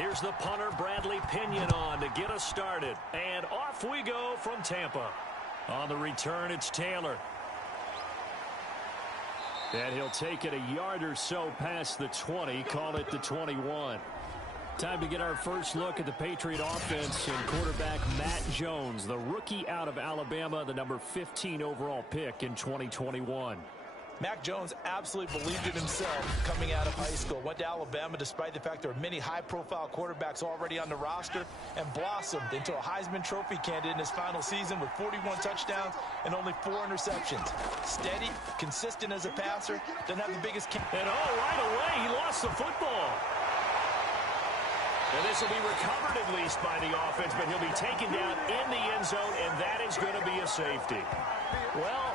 Here's the punter, Bradley Pinion, on to get us started. And off we go from Tampa. On the return, it's Taylor. And he'll take it a yard or so past the 20, call it the 21. Time to get our first look at the Patriot offense and quarterback Matt Jones, the rookie out of Alabama, the number 15 overall pick in 2021. Mac Jones absolutely believed in himself coming out of high school. Went to Alabama despite the fact there were many high-profile quarterbacks already on the roster, and blossomed into a Heisman Trophy candidate in his final season with 41 touchdowns and only 4 interceptions. Steady, consistent as a passer, doesn't have the biggest... And right away, he lost the football. And this will be recovered at least by the offense, but he'll be taken down in the end zone, and that is going to be a safety. Well,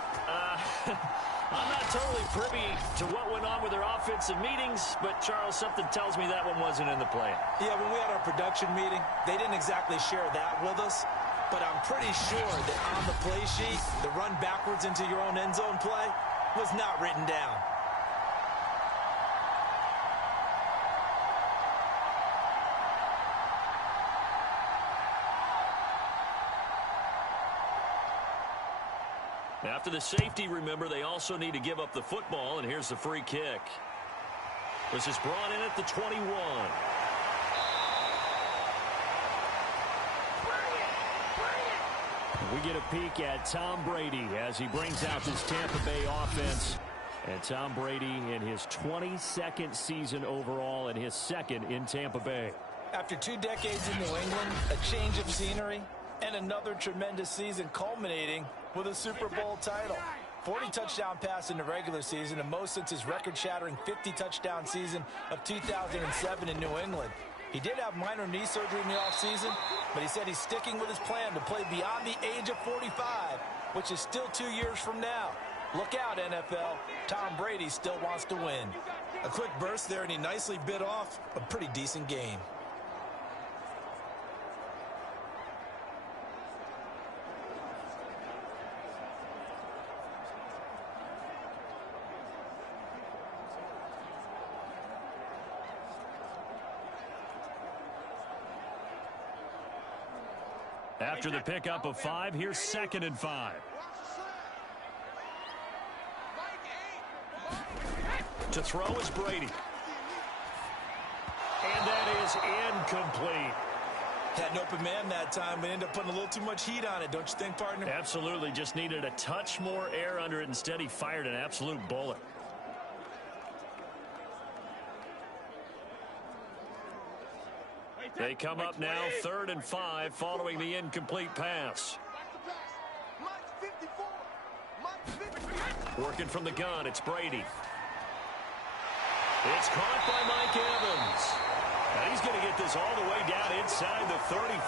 I'm not totally privy to what went on with their offensive meetings, but, Charles, something tells me that one wasn't in the plan. Yeah, when we had our production meeting, they didn't exactly share that with us, but I'm pretty sure that on the play sheet, the run backwards into your own end zone play was not written down. After the safety, remember, they also need to give up the football, and here's the free kick. This is brought in at the 21. We get a peek at Tom Brady as he brings out this Tampa Bay offense. And Tom Brady in his 22nd season overall and his second in Tampa Bay. After 2 decades in New England, a change of scenery, and another tremendous season culminating with a Super Bowl title. 40 touchdown pass in the regular season, and most since his record-shattering 50-touchdown season of 2007 in New England. He did have minor knee surgery in the offseason, but he said he's sticking with his plan to play beyond the age of 45, which is still 2 years from now. Look out, NFL. Tom Brady still wants to win. A quick burst there, and he nicely bit off a pretty decent game. After the pickup of 5, here's 2nd and 5. To throw is Brady. And that is incomplete. Had an open man that time, but ended up putting a little too much heat on it, don't you think, partner? Absolutely. Just needed a touch more air under it. Instead, he fired an absolute bullet. They come up now 3rd and 5 following the incomplete pass. Working from the gun, it's Brady. It's caught by Mike Evans. And he's going to get this all the way down inside the 35.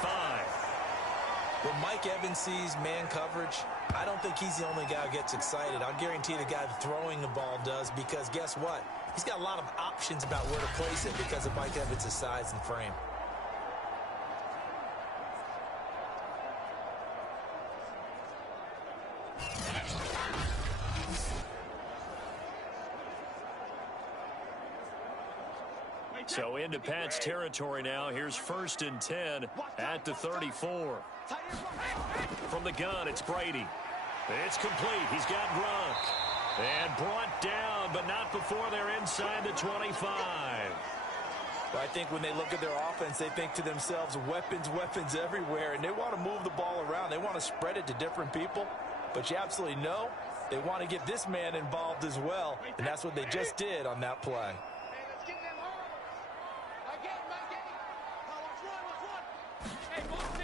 When Mike Evans sees man coverage, I don't think he's the only guy who gets excited. I'll guarantee the guy throwing the ball does, because guess what? He's got a lot of options about where to place it because of Mike Evans' size and frame. So into Pat's territory now. Here's 1st and 10 at the 34. From the gun, it's Brady. It's complete. He's got Gronk. And brought down, but not before they're inside the 25. Well, I think when they look at their offense, they think to themselves, weapons, weapons everywhere, and they want to move the ball around. They want to spread it to different people. But you absolutely know they want to get this man involved as well, and that's what they just did on that play.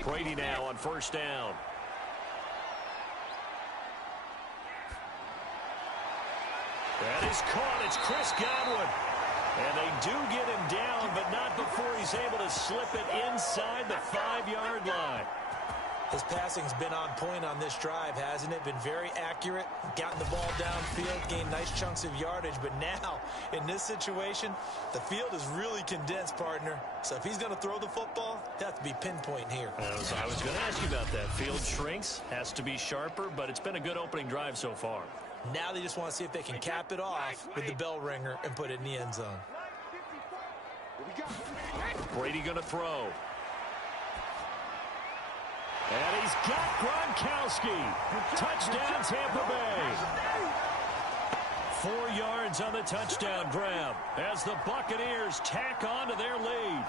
Brady now on 1st down. That is caught. It's Chris Godwin. And they do get him down, but not before he's able to slip it inside the 5-yard line. His passing's been on point on this drive, hasn't it? Been very accurate, gotten the ball downfield, gained nice chunks of yardage. But now, in this situation, the field is really condensed, partner. So if he's going to throw the football, it has to be pinpoint here. I was going to ask you about that. Field shrinks, has to be sharper, but it's been a good opening drive so far. Now they just want to see if they can cap it off with the bell ringer and put it in the end zone. Brady going to throw. And he's got Gronkowski. Touchdown, Tampa Bay. 4 yards on the touchdown grab as the Buccaneers tack on to their lead.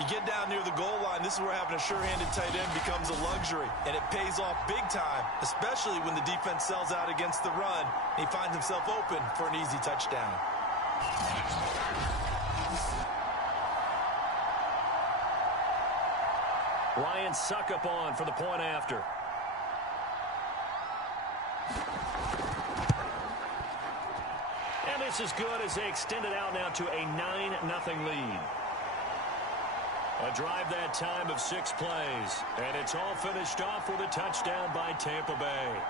You get down near the goal line, this is where having a sure-handed tight end becomes a luxury, and it pays off big time, especially when the defense sells out against the run, and he finds himself open for an easy touchdown. Ryan Suckup on for the point after. And this is good as they extend it out now to a 9-0 lead. A drive that time of 6 plays. And it's all finished off with a touchdown by Tampa Bay.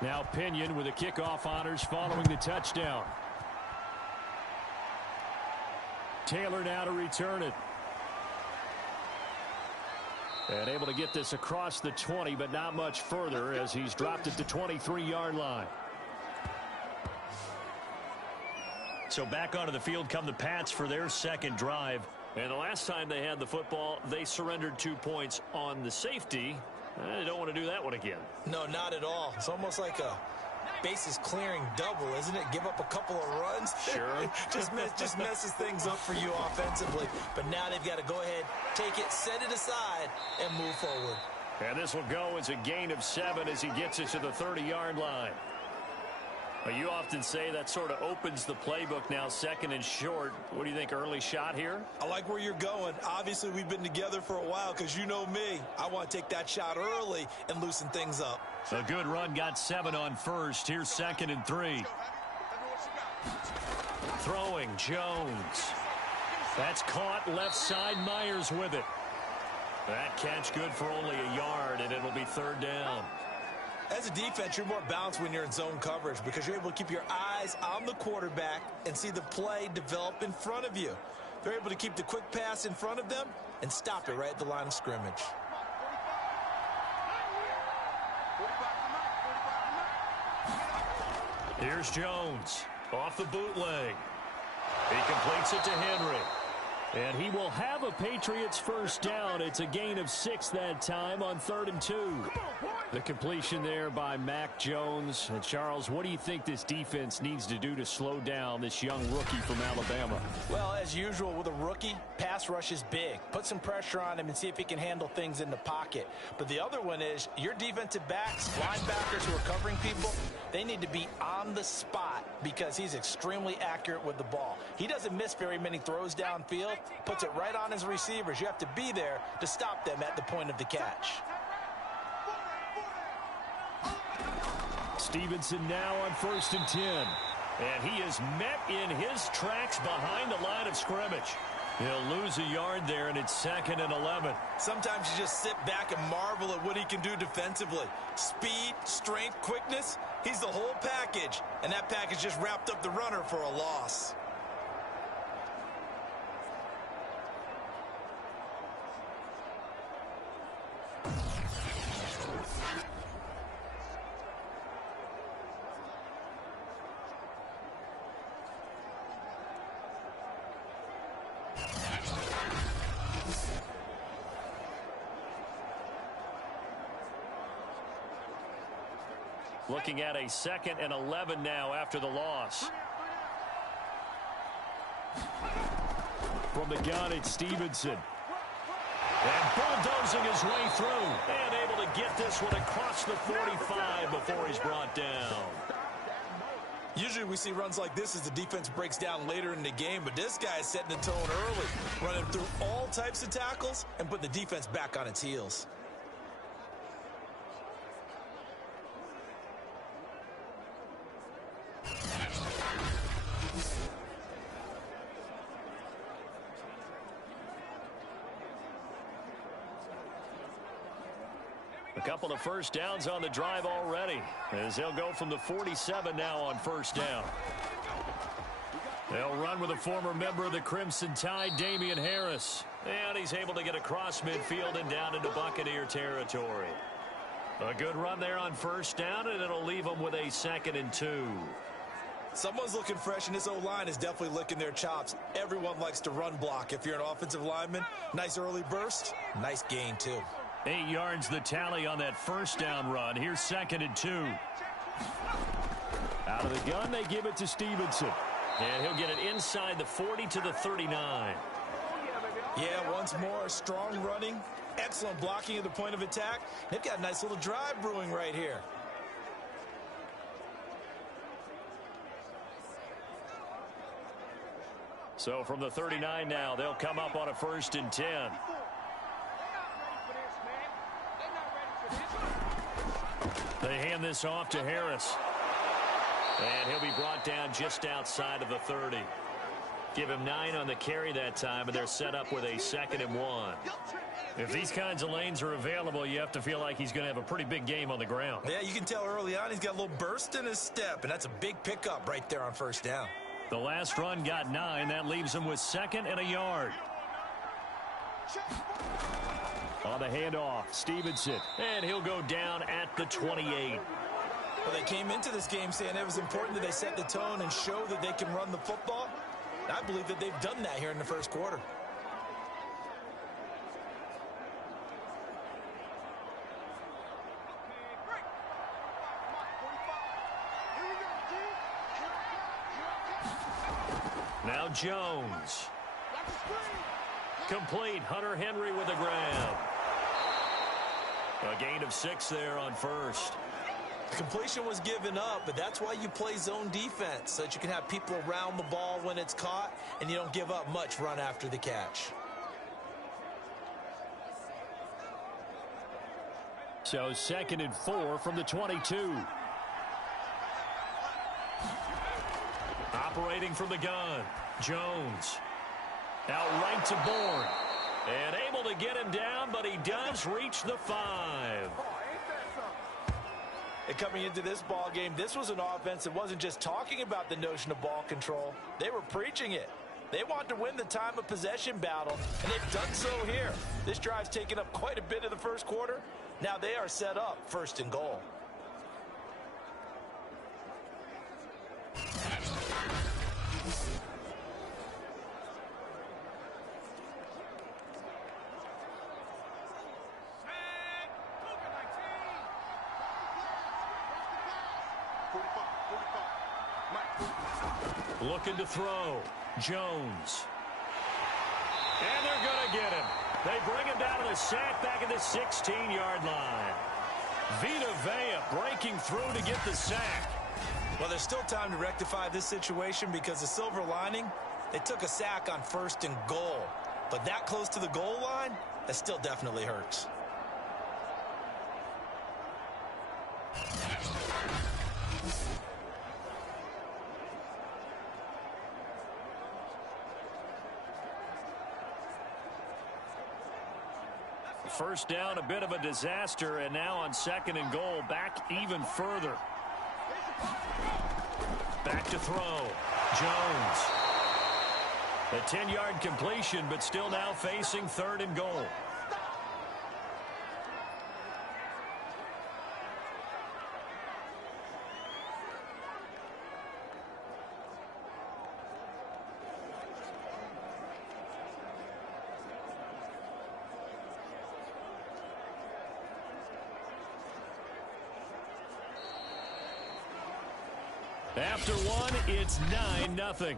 Now Pinion with the kickoff honors following the touchdown. Taylor now to return it. And able to get this across the 20, but not much further as he's dropped at the 23-yard line. So back onto the field come the Pats for their second drive. And the last time they had the football, they surrendered 2 points on the safety. They don't want to do that one again. No, not at all. It's almost like a bases clearing double, isn't it? Give up a couple of runs. Sure. just messes things up for you offensively. But now they've got to go ahead, take it, set it aside, and move forward. And this will go as a gain of 7 as he gets it to the 30-yard line. Well, you often say that sort of opens the playbook now, 2nd and short. What do you think, early shot here? I like where you're going. Obviously, we've been together for a while because you know me. I want to take that shot early and loosen things up. A good run, got 7 on first. Here's 2nd and 3. Throwing, Jones. That's caught left side, Myers with it. That catch good for only a yard, and it'll be 3rd down. As a defense, you're more balanced when you're in zone coverage because you're able to keep your eyes on the quarterback and see the play develop in front of you. They're able to keep the quick pass in front of them and stop it right at the line of scrimmage. Here's Jones off the bootleg. He completes it to Henry. And he will have a Patriots first down. It's a gain of 6 that time on 3rd and 2. The completion there by Mac Jones. And Charles, what do you think this defense needs to do to slow down this young rookie from Alabama? Well, as usual with a rookie, pass rush is big. Put some pressure on him and see if he can handle things in the pocket. But the other one is your defensive backs, linebackers who are covering people, they need to be on the spot because he's extremely accurate with the ball. He doesn't miss very many throws downfield, puts it right on his receivers. You have to be there to stop them at the point of the catch. Stevenson now on 1st and 10. And he is met in his tracks behind the line of scrimmage. He'll lose a yard there, and it's 2nd and 11. Sometimes you just sit back and marvel at what he can do defensively. Speed, strength, quickness, he's the whole package. And that package just wrapped up the runner for a loss. Looking at a 2nd and 11 now after the loss. From the gun, it's Stevenson. And bulldozing his way through. And able to get this one across the 45 before he's brought down. Usually we see runs like this as the defense breaks down later in the game, but this guy is setting the tone early, running through all types of tackles and putting the defense back on its heels. Couple of first downs on the drive already, as they'll go from the 47 now on first down. They'll run with a former member of the Crimson Tide, Damian Harris. And he's able to get across midfield and down into Buccaneer territory. A good run there on first down, and it'll leave them with a 2nd and 2. Someone's looking fresh, and this O-line is definitely licking their chops. Everyone likes to run block. If you're an offensive lineman, nice early burst, nice gain too. 8 yards the tally on that first down run. Here's 2nd and 2. Out of the gun, they give it to Stevenson. And he'll get it inside the 40 to the 39. Yeah, once more, strong running, excellent blocking at the point of attack. They've got a nice little drive brewing right here. So from the 39 now, they'll come up on a 1st and 10. They hand this off to Harris. And he'll be brought down just outside of the 30. Give him 9 on the carry that time, and they're set up with a 2nd and 1. If these kinds of lanes are available, you have to feel like he's going to have a pretty big game on the ground. Yeah, you can tell early on he's got a little burst in his step, and that's a big pickup right there on first down. The last run got 9. That leaves him with 2nd and a yard. On the handoff, Stevenson. And he'll go down at the 28. Well, they came into this game saying it was important that they set the tone and show that they can run the football. I believe that they've done that here in the first quarter. Now Jones. Complete. Hunter Henry with a grab. A gain of 6 there on first. Completion was given up, but that's why you play zone defense, so that you can have people around the ball when it's caught, and you don't give up much run after the catch. So 2nd and 4 from the 22. Operating from the gun, Jones. Out right to Bourne. And able to get him down, but he does reach the 5. And coming into this ball game, this was an offense that wasn't just talking about the notion of ball control. They were preaching it. They want to win the time of possession battle, and they've done so here. This drive's taken up quite a bit of the first quarter. Now they are set up 1st and goal. Looking to throw. Jones. And they're going to get him. They bring him down to the sack back at the 16-yard line. Vita Vea breaking through to get the sack. Well, there's still time to rectify this situation because the silver lining, they took a sack on 1st and goal. But that close to the goal line, that still definitely hurts. First down, a bit of a disaster, and now on 2nd and goal, back even further. Back to throw. Jones. A 10-yard completion, but still now facing 3rd and goal. After one, it's 9-0.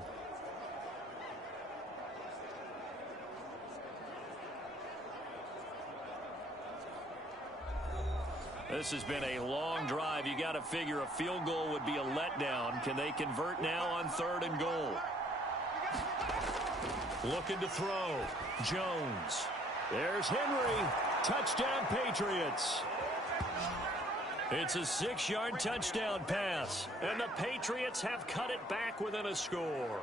This has been a long drive. You got to figure a field goal would be a letdown. Can they convert now on 3rd and goal? Looking to throw. Jones. There's Henry. Touchdown, Patriots. It's a 6-yard touchdown pass, and the Patriots have cut it back within a score.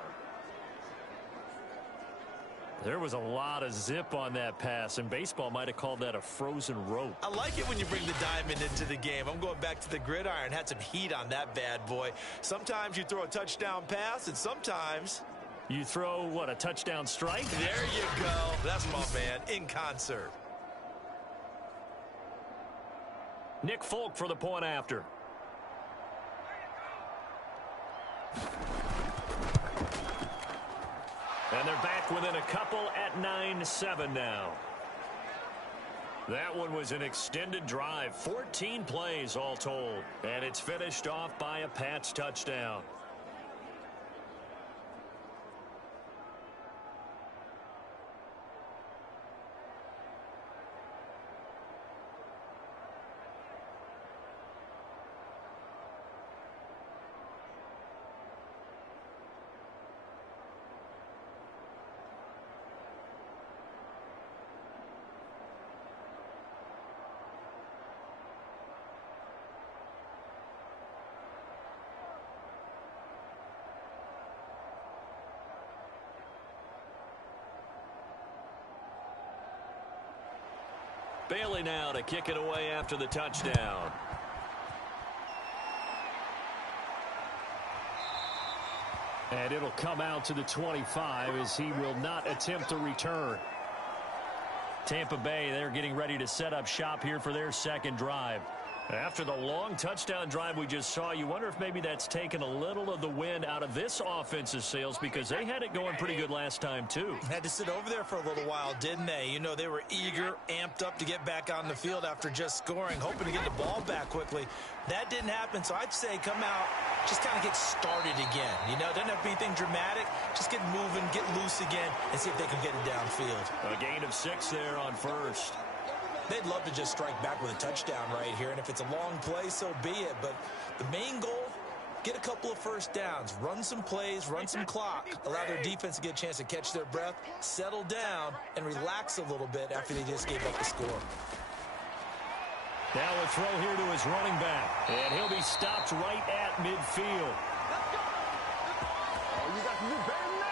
There was a lot of zip on that pass, and baseball might have called that a frozen rope. I like it when you bring the diamond into the game. I'm going back to the gridiron. Had some heat on that bad boy. Sometimes you throw a touchdown pass, and sometimes you throw, what, a touchdown strike? There you go. That's my man, in concert. Nick Folk for the point after. And they're back within a couple at 9-7 now. That one was an extended drive, 14 plays all told. And it's finished off by a Pats touchdown. Bailey now to kick it away after the touchdown. And it'll come out to the 25 as he will not attempt to return. Tampa Bay, they're getting ready to set up shop here for their second drive. After the long touchdown drive we just saw, you wonder if maybe that's taken a little of the wind out of this offense's sails, because they had it going pretty good last time too. Had to sit over there for a little while, didn't they? You know, they were eager, amped up to get back on the field after just scoring, hoping to get the ball back quickly. That didn't happen, so I'd say come out, just kind of get started again. You know, doesn't have to be anything dramatic. Just get moving, get loose again, and see if they can get it downfield. A gain of 6 there on first. They'd love to just strike back with a touchdown right here, and if it's a long play, so be it. But the main goal, get a couple of first downs, run some plays, run some clock, allow their defense to get a chance to catch their breath, settle down, and relax a little bit after they just gave up the score. Now a throw here to his running back, and he'll be stopped right at midfield. Oh, you got to do better than that.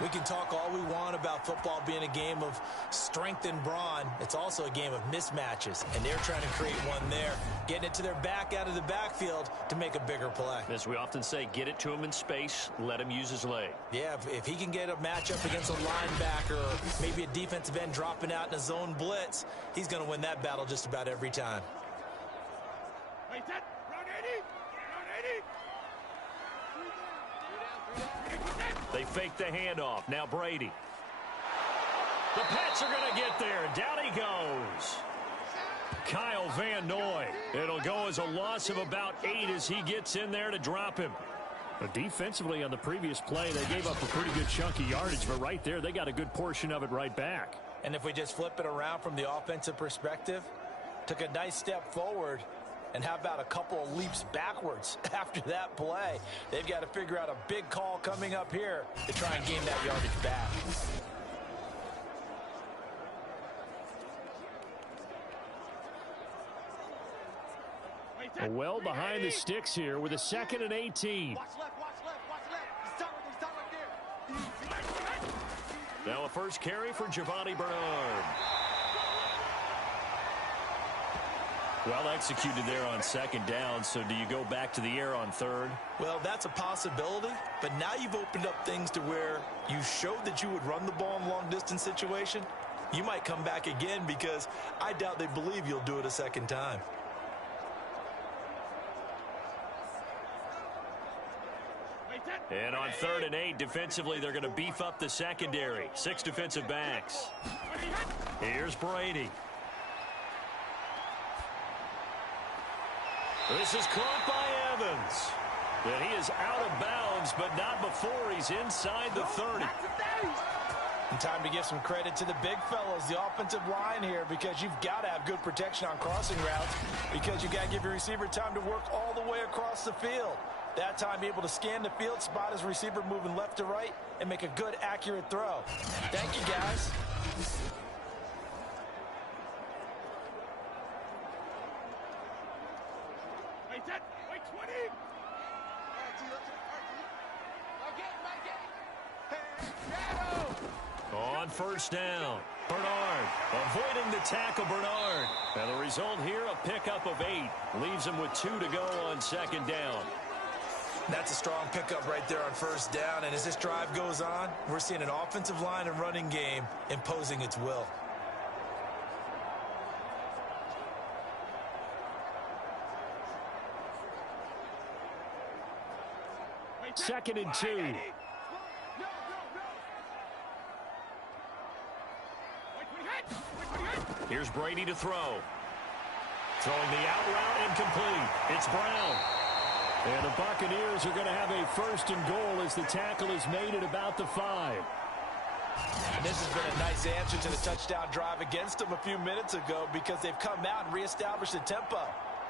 We can talk all we want about football being a game of strength and brawn. It's also a game of mismatches, and they're trying to create one there, getting it to their back out of the backfield to make a bigger play. As we often say, get it to him in space, let him use his leg. Yeah, if he can get a matchup against a linebacker or maybe a defensive end dropping out in a zone blitz, he's going to win that battle just about every time. Wait, that round 80, round 80. They fake the handoff. Now Brady. The Pats are going to get there. Down he goes. Kyle Van Noy. It'll go as a loss of about 8 as he gets in there to drop him. But defensively on the previous play, they gave up a pretty good chunk of yardage, but right there, they got a good portion of it right back. And if we just flip it around from the offensive perspective, took a nice step forward, and how about a couple of leaps backwards after that play? They've got to figure out a big call coming up here to try and gain that yardage back. Well behind the sticks here with a 2nd and 18. Watch left, watch left, watch left. He's done right there. Now a first carry for Giovanni Bernard. Well executed there on 2nd down, so do you go back to the air on 3rd? Well, that's a possibility, but now you've opened up things to where you showed that you would run the ball in a long-distance situation. You might come back again because I doubt they believe you'll do it a 2nd time. And on 3rd and 8, defensively, they're going to beef up the secondary. 6 defensive backs. Here's Brady. This is caught by Evans. And he is out of bounds, but not before he's inside the 30. And time to give some credit to the big fellas, the offensive line here, because you've got to have good protection on crossing routes, because you've got to give your receiver time to work all the way across the field. That time able to scan the field, spot his receiver moving left to right, and make a good, accurate throw. Thank you, guys. Wait, 20. Now get. On first down, Bernard avoiding the tackle, Bernard. And the result here, a pickup of 8. Leaves him with 2 to go on second down. That's a strong pickup right there on first down. And as this drive goes on, we're seeing an offensive line and running game imposing its will. Second and 2. Here's Brady to throw. Throwing the out route incomplete. It's Brown. And the Buccaneers are going to have a first and goal as the tackle is made at about the 5. And this has been a nice answer to the touchdown drive against them a few minutes ago because they've come out and reestablished the tempo.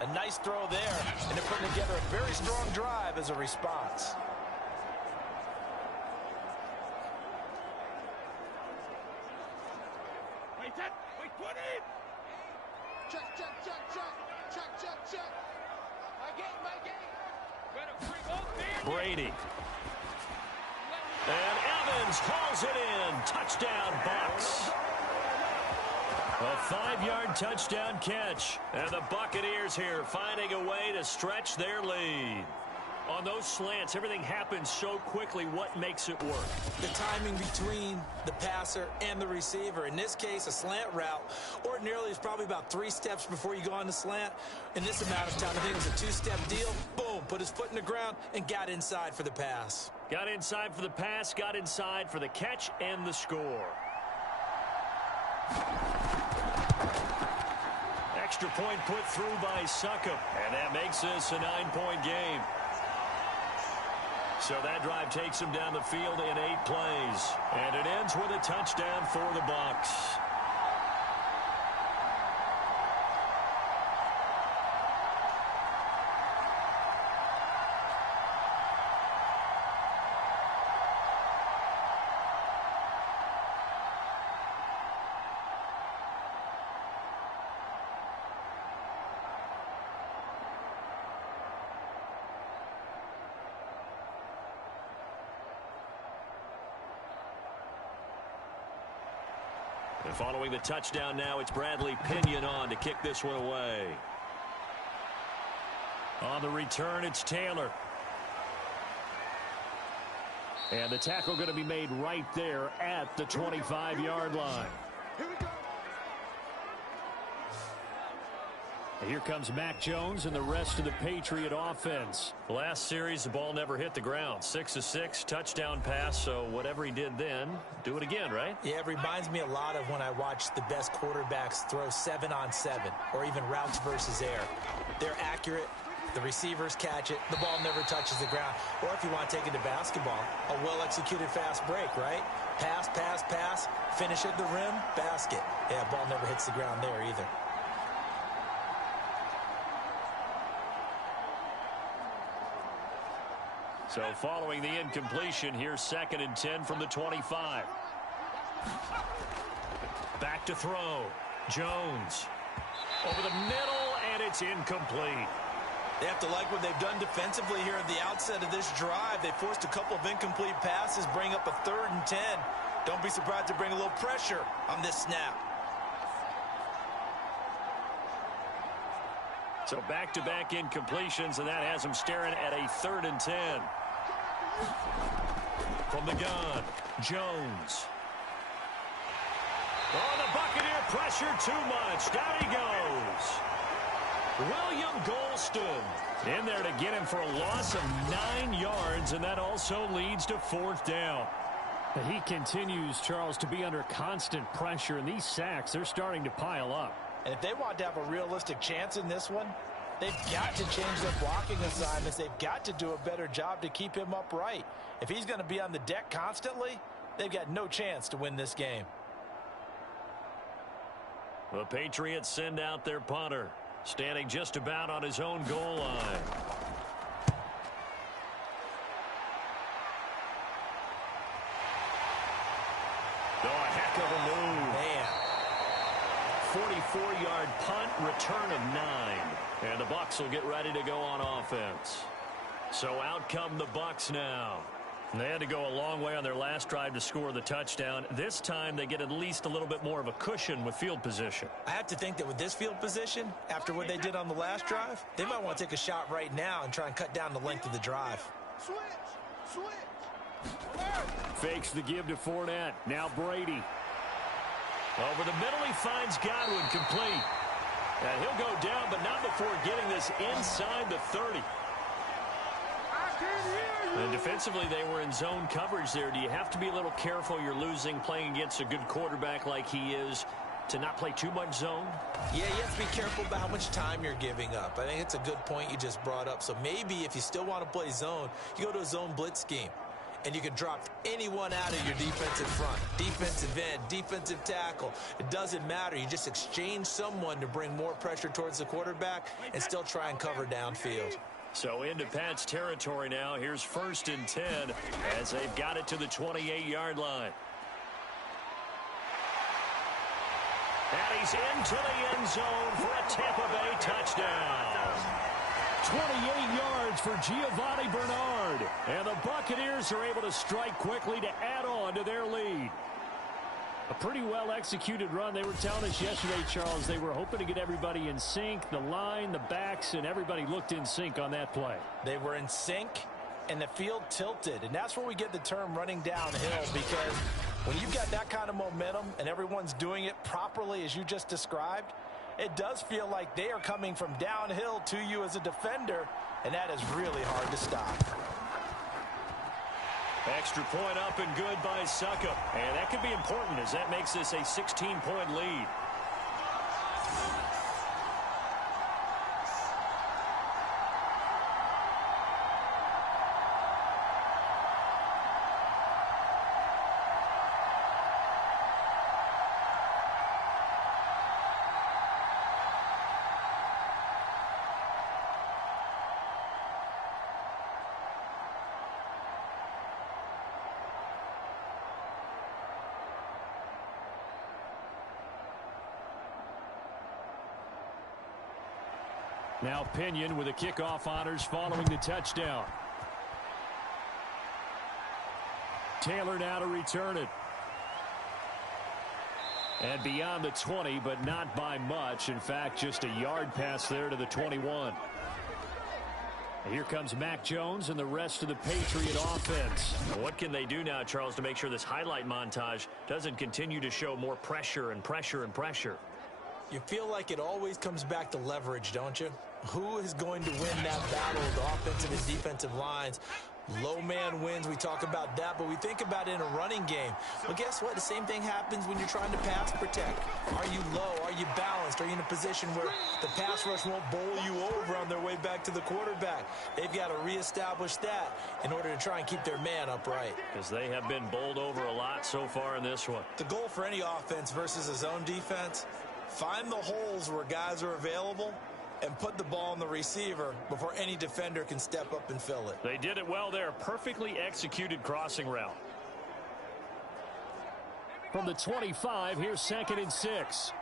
A nice throw there, and they're putting together a very strong drive as a response. Brady. And Evans calls it in. Touchdown, Bucs. A 5-yard touchdown catch. And the Buccaneers here finding a way to stretch their lead. On those slants, everything happens so quickly. What makes it work? The timing between the passer and the receiver. In this case, a slant route ordinarily is probably about 3 steps before you go on the slant. In this amount of time, I think it was a 2-step deal. Boom, put his foot in the ground and got inside for the pass. Got inside for the pass, got inside for the catch and the score. Extra point put through by Succop, and that makes this a 9-point game. So that drive takes him down the field in 8 plays. And it ends with a touchdown for the Bucs. And following the touchdown now, it's Bradley Pinion on to kick this one away. On the return, it's Taylor. And the tackle going to be made right there at the 25-yard line. Here we go. Here comes Mac Jones and the rest of the Patriot offense. Last series, the ball never hit the ground. 6 of 6, touchdown pass. So whatever he did then, do it again, right? Yeah, it reminds me a lot of when I watch the best quarterbacks throw 7-on-7 or even routes versus air. They're accurate. The receivers catch it. The ball never touches the ground. Or if you want to take it to basketball, a well-executed fast break, right? Pass, pass, pass, finish at the rim, basket. Yeah, ball never hits the ground there either. So following the incompletion, here's 2nd and 10 from the 25. Back to throw. Jones. Over the middle, and it's incomplete. They have to like what they've done defensively here at the outset of this drive. They forced a couple of incomplete passes, bring up a 3rd and 10. Don't be surprised to bring a little pressure on this snap. So back-to-back incompletions, and that has them staring at a 3rd and 10. From the gun, Jones. Oh, the Buccaneer pressure too much. Down he goes. William Golston in there to get him for a loss of 9 yards, and that also leads to 4th down. He continues, Charles, to be under constant pressure, and these sacks, they're starting to pile up. And if they want to have a realistic chance in this one, they've got to change their blocking assignments. They've got to do a better job to keep him upright. If he's going to be on the deck constantly, they've got no chance to win this game. The Patriots send out their punter, standing just about on his own goal line. Oh, a heck of a move. Man. 44-yard punt, return of 9. And the Bucs will get ready to go on offense. So out come the Bucs now. And they had to go a long way on their last drive to score the touchdown. This time they get at least a little bit more of a cushion with field position. I have to think that with this field position, after what they did on the last drive, they might want to take a shot right now and try and cut down the length of the drive. Switch. Fakes the give to Fournette. Now Brady. Over the middle, he finds Godwin, complete. And he'll go down, but not before getting this inside the 30. And defensively, they were in zone coverage there. Do you have to be a little careful? You're losing, playing against a good quarterback like he is, to not play too much zone? Yeah, you have to be careful about how much time you're giving up. I think it's a good point you just brought up. So maybe if you still want to play zone, you go to a zone blitz scheme. And you can drop anyone out of your defensive front, defensive end, defensive tackle. It doesn't matter. You just exchange someone to bring more pressure towards the quarterback and still try and cover downfield. So into Pat's territory now. Here's 1st and 10 as they've got it to the 28-yard line. And he's into the end zone for a Tampa Bay touchdown. 28 yards for Giovanni Bernard. And the Buccaneers are able to strike quickly to add on to their lead. A pretty well-executed run. They were telling us yesterday, Charles, they were hoping to get everybody in sync. The line, the backs, and everybody looked in sync on that play. They were in sync, and the field tilted. And that's where we get the term running downhill, because when you've got that kind of momentum and everyone's doing it properly as you just described, it does feel like they are coming from downhill to you as a defender, and that is really hard to stop. Extra point up and good by Suckup. And that could be important as that makes this a 16-point lead. Now Pinion with the kickoff honors following the touchdown. Taylor now to return it. And beyond the 20, but not by much. In fact, just a yard pass there to the 21. Here comes Mac Jones and the rest of the Patriot offense. What can they do now, Charles, to make sure this highlight montage doesn't continue to show more pressure and pressure and pressure? You feel like it always comes back to leverage, don't you? Who is going to win that battle of the offensive and defensive lines? Low man wins. We talk about that, but we think about it in a running game. Well, guess what? The same thing happens when you're trying to pass protect. Are you low? Are you balanced? Are you in a position where the pass rush won't bowl you over on their way back to the quarterback? They've got to reestablish that in order to try and keep their man upright. Because they have been bowled over a lot so far in this one. The goal for any offense versus a zone defense, find the holes where guys are available and put the ball on the receiver before any defender can step up and fill it. They did it well there. Perfectly executed crossing route. From the 25, here's 2nd and 6.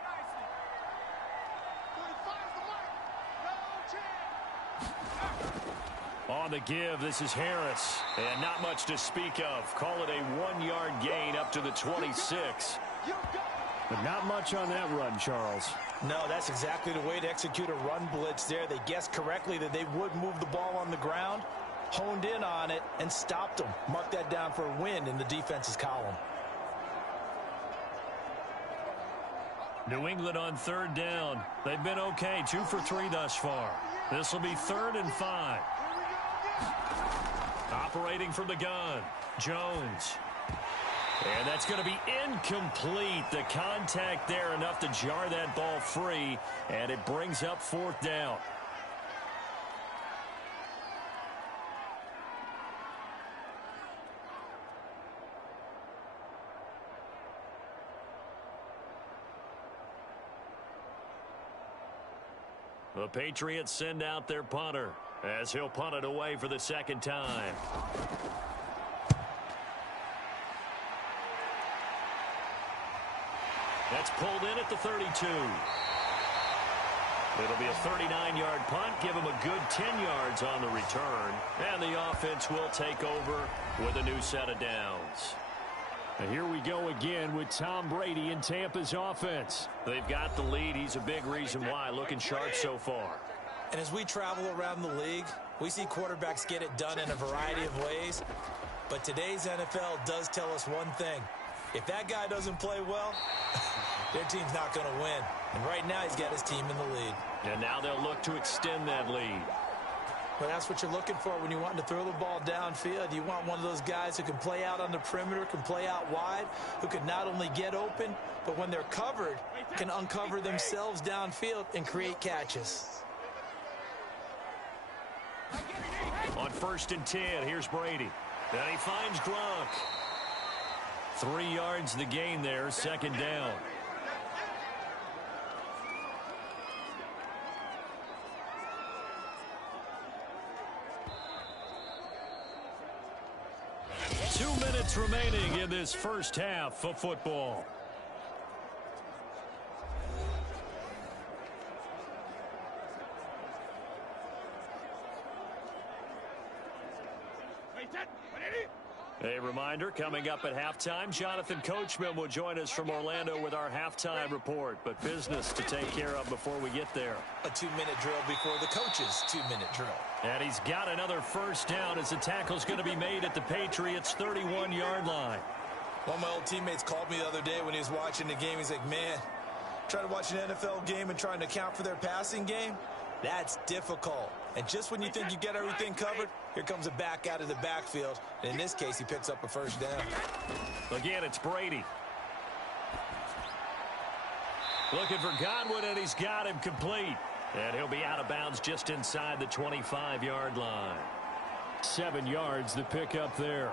On the give, this is Harris. And not much to speak of. Call it a 1-yard gain up to the 26. But not much on that run, Charles. No, that's exactly the way to execute a run blitz there. They guessed correctly that they would move the ball on the ground, honed in on it, and stopped them. Mark that down for a win in the defense's column. New England on 3rd down. They've been okay, 2 for 3 thus far. This will be 3rd and 5. Operating from the gun, Jones. And that's going to be incomplete. The contact there enough to jar that ball free, and it brings up 4th down. The Patriots send out their punter as he'll punt it away for the 2nd time. That's pulled in at the 32. It'll be a 39-yard punt, give him a good 10 yards on the return, and the offense will take over with a new set of downs. And here we go again with Tom Brady in Tampa's offense. They've got the lead. He's a big reason why, looking sharp so far. And as we travel around the league, we see quarterbacks get it done in a variety of ways. But today's NFL does tell us one thing. If that guy doesn't play well, their team's not going to win. And right now he's got his team in the lead. And now they'll look to extend that lead. Well, that's what you're looking for when you're wanting to throw the ball downfield. You want one of those guys who can play out on the perimeter, can play out wide, who can not only get open, but when they're covered, can uncover themselves downfield and create catches. On 1st and 10, here's Brady. And he finds Gronk. 3 yards the gain there, 2nd down. Remaining in this first half of football. A reminder, coming up at halftime, Jonathan Coachman will join us from Orlando with our halftime report, but business to take care of before we get there. A 2-minute drill before the coach's 2-minute drill. And he's got another first down as the tackle's going to be made at the Patriots' 31-yard line. One of my old teammates called me the other day when he was watching the game. He's like, man, trying to watch an NFL game and trying to account for their passing game, that's difficult. And just when you think you get everything covered, here comes a back out of the backfield. And in this case, he picks up a first down. Again, it's Brady. Looking for Godwin, and he's got him complete. And he'll be out of bounds just inside the 25-yard line. 7 yards the pick up there.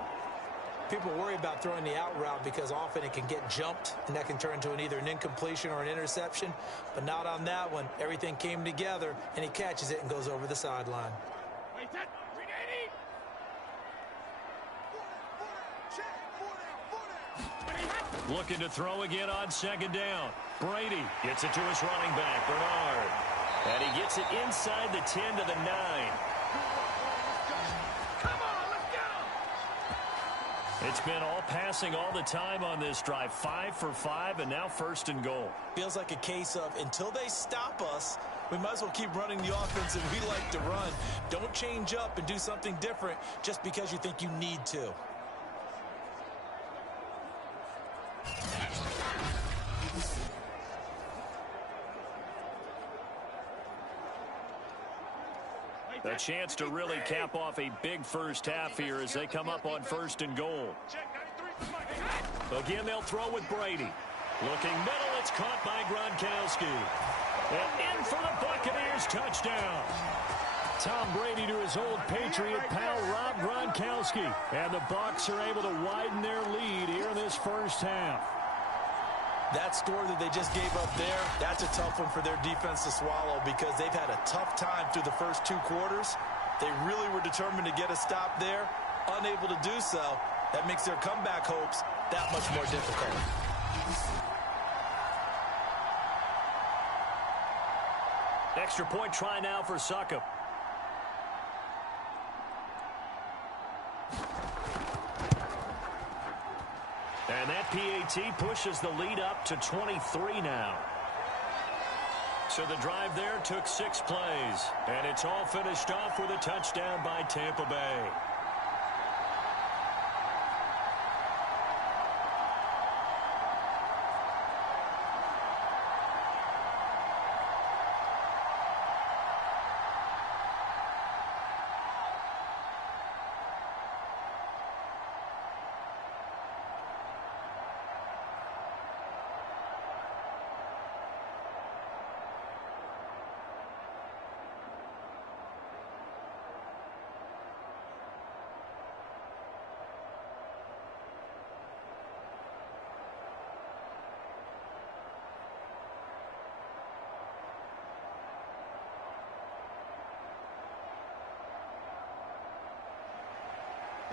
People worry about throwing the out route because often it can get jumped, and that can turn into either an incompletion or an interception. But not on that one. Everything came together, and he catches it and goes over the sideline. Looking to throw again on 2nd down. Brady gets it to his running back, Bernard. And he gets it inside the 10 to the 9. It's been all passing all the time on this drive. 5 for 5, and now 1st and goal. Feels like a case of until they stop us, we might as well keep running the offense that we like to run. Don't change up and do something different just because you think you need to. A chance to really cap off a big first half here as they come up on 1st and goal. Again, they'll throw with Brady. Looking middle, it's caught by Gronkowski. And in for the Buccaneers, touchdown. Tom Brady to his old Patriot pal, Rob Gronkowski. And the Bucs are able to widen their lead here in this first half. That score that they just gave up there, that's a tough one for their defense to swallow because they've had a tough time through the first 2 quarters. They really were determined to get a stop there, unable to do so. That makes their comeback hopes that much more difficult. Extra point try now for Succop. And that PAT pushes the lead up to 23 now. So the drive there took 6 plays. And it's all finished off with a touchdown by Tampa Bay.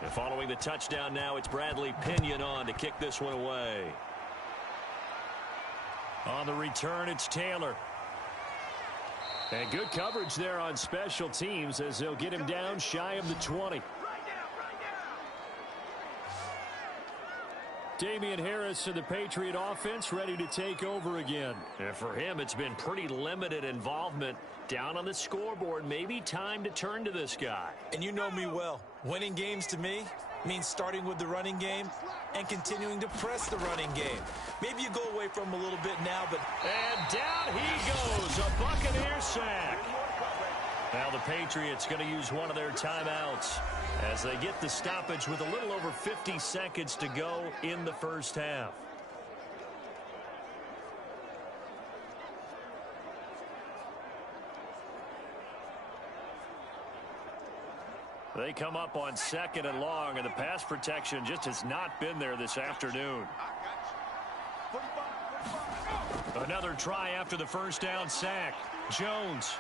And following the touchdown now, it's Bradley Pinion on to kick this one away. On the return, it's Taylor. And good coverage there on special teams as they'll get him down shy of the 20. Damian Harris and the Patriot offense ready to take over again. And for him, it's been pretty limited involvement down on the scoreboard. Maybe time to turn to this guy. And you know me well. Winning games to me means starting with the running game and continuing to press the running game. Maybe you go away from him a little bit now, but... And down he goes, a Buccaneer sack. Now the Patriots going to use one of their timeouts as they get the stoppage with a little over 50 seconds to go in the first half. They come up on 2nd and long, and the pass protection just has not been there this afternoon. Another try after the first down sack. Jones.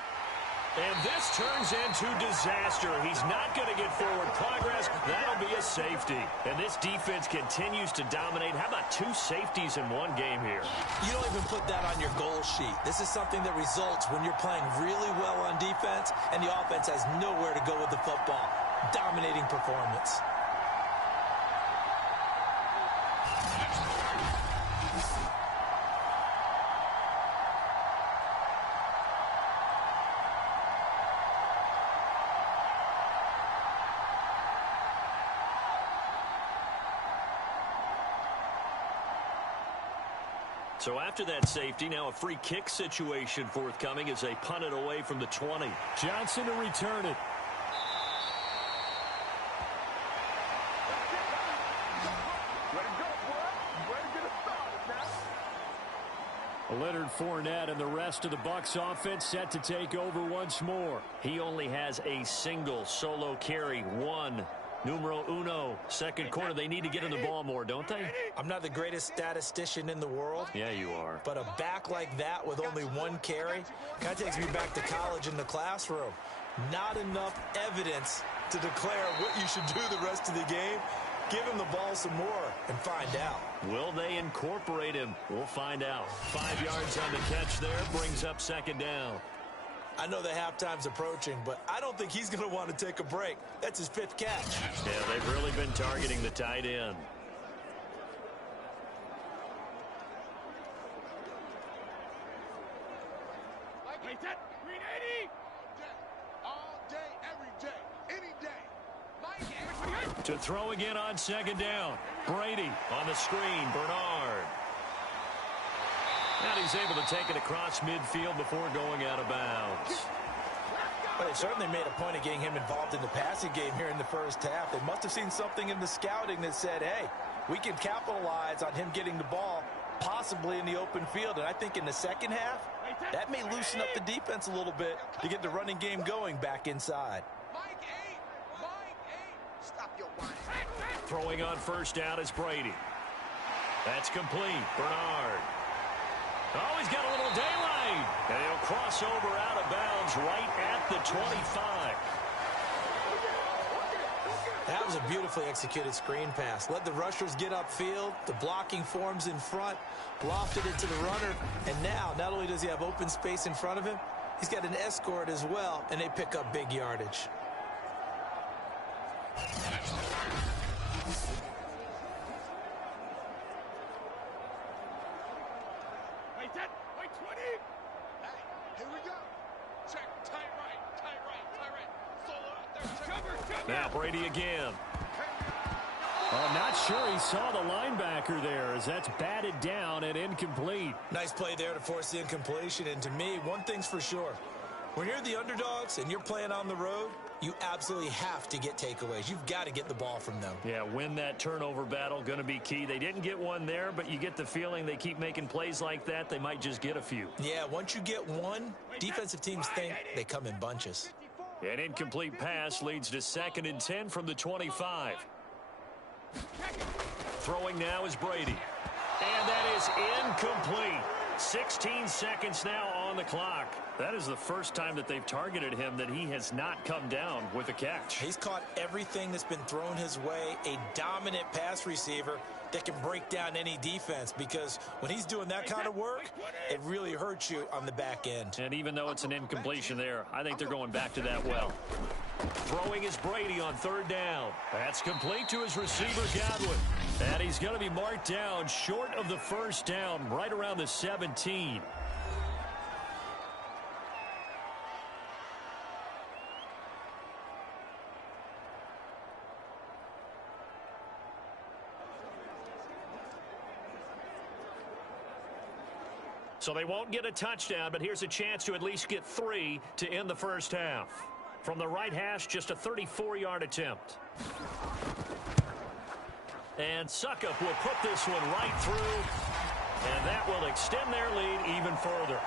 And this turns into disaster. He's not going to get forward progress. That'll be a safety. And this defense continues to dominate. How about 2 safeties in one game here? You don't even put that on your goal sheet. This is something that results when you're playing really well on defense and the offense has nowhere to go with the football. Dominating performance. So after that safety, now a free kick situation forthcoming as they punt it away from the 20. Johnson to return it. Leonard Fournette and the rest of the Bucs offense set to take over once more. He only has a single solo carry. 1. Numero uno. Second quarter, they need to get in the ball more, don't they? I'm not the greatest statistician in the world. Yeah, you are. But a back like that with only 1 carry kind of takes me back to college in the classroom. Not enough evidence to declare what you should do the rest of the game. Give him the ball some more and find out. Will they incorporate him? We'll find out. 5 yards on the catch there. Brings up 2nd down. I know the halftime's approaching, but I don't think he's going to want to take a break. That's his 5th catch. Yeah, they've really been targeting the tight end. To throw again on 2nd down. Brady on the screen. Bernard. And he's able to take it across midfield before going out of bounds. But they certainly made a point of getting him involved in the passing game here in the first half. They must have seen something in the scouting that said, hey, we can capitalize on him getting the ball possibly in the open field. And I think in the second half, that may loosen up the defense a little bit to get the running game going back inside. Throwing on first down is Brady. That's complete. Bernard. Oh, he's got a little daylight. And he'll cross over out of bounds right at the 25. That was a beautifully executed screen pass. Let the rushers get upfield. The blocking forms in front. Lofted it to the runner. And now, not only does he have open space in front of him, he's got an escort as well, and they pick up big yardage. Now Brady again. I'm not sure he saw the linebacker there as that's batted down and incomplete. Nice play there to force the incompletion. And to me, one thing's for sure. When you're the underdogs and you're playing on the road, you absolutely have to get takeaways. You've got to get the ball from them. Yeah, win that turnover battle, going to be key. They didn't get one there, but you get the feeling they keep making plays like that, they might just get a few. Yeah, once you get one, defensive teams think they come in bunches. An incomplete pass leads to 2nd and 10 from the 25. Throwing now is Brady. And that is incomplete. 16 seconds now on the clock. That is the first time that they've targeted him that he has not come down with a catch. He's caught everything that's been thrown his way. A dominant pass receiver that can break down any defense, because when he's doing that kind of work, it really hurts you on the back end. And even though it's an incompletion there, I think they're going back to that well. Throwing is Brady on third down. That's complete to his receiver, Godwin. And he's going to be marked down short of the first down, right around the 17. So they won't get a touchdown, but here's a chance to at least get 3 to end the first half. From the right hash, just a 34-yard attempt. And Suckup will put this one right through, and that will extend their lead even further.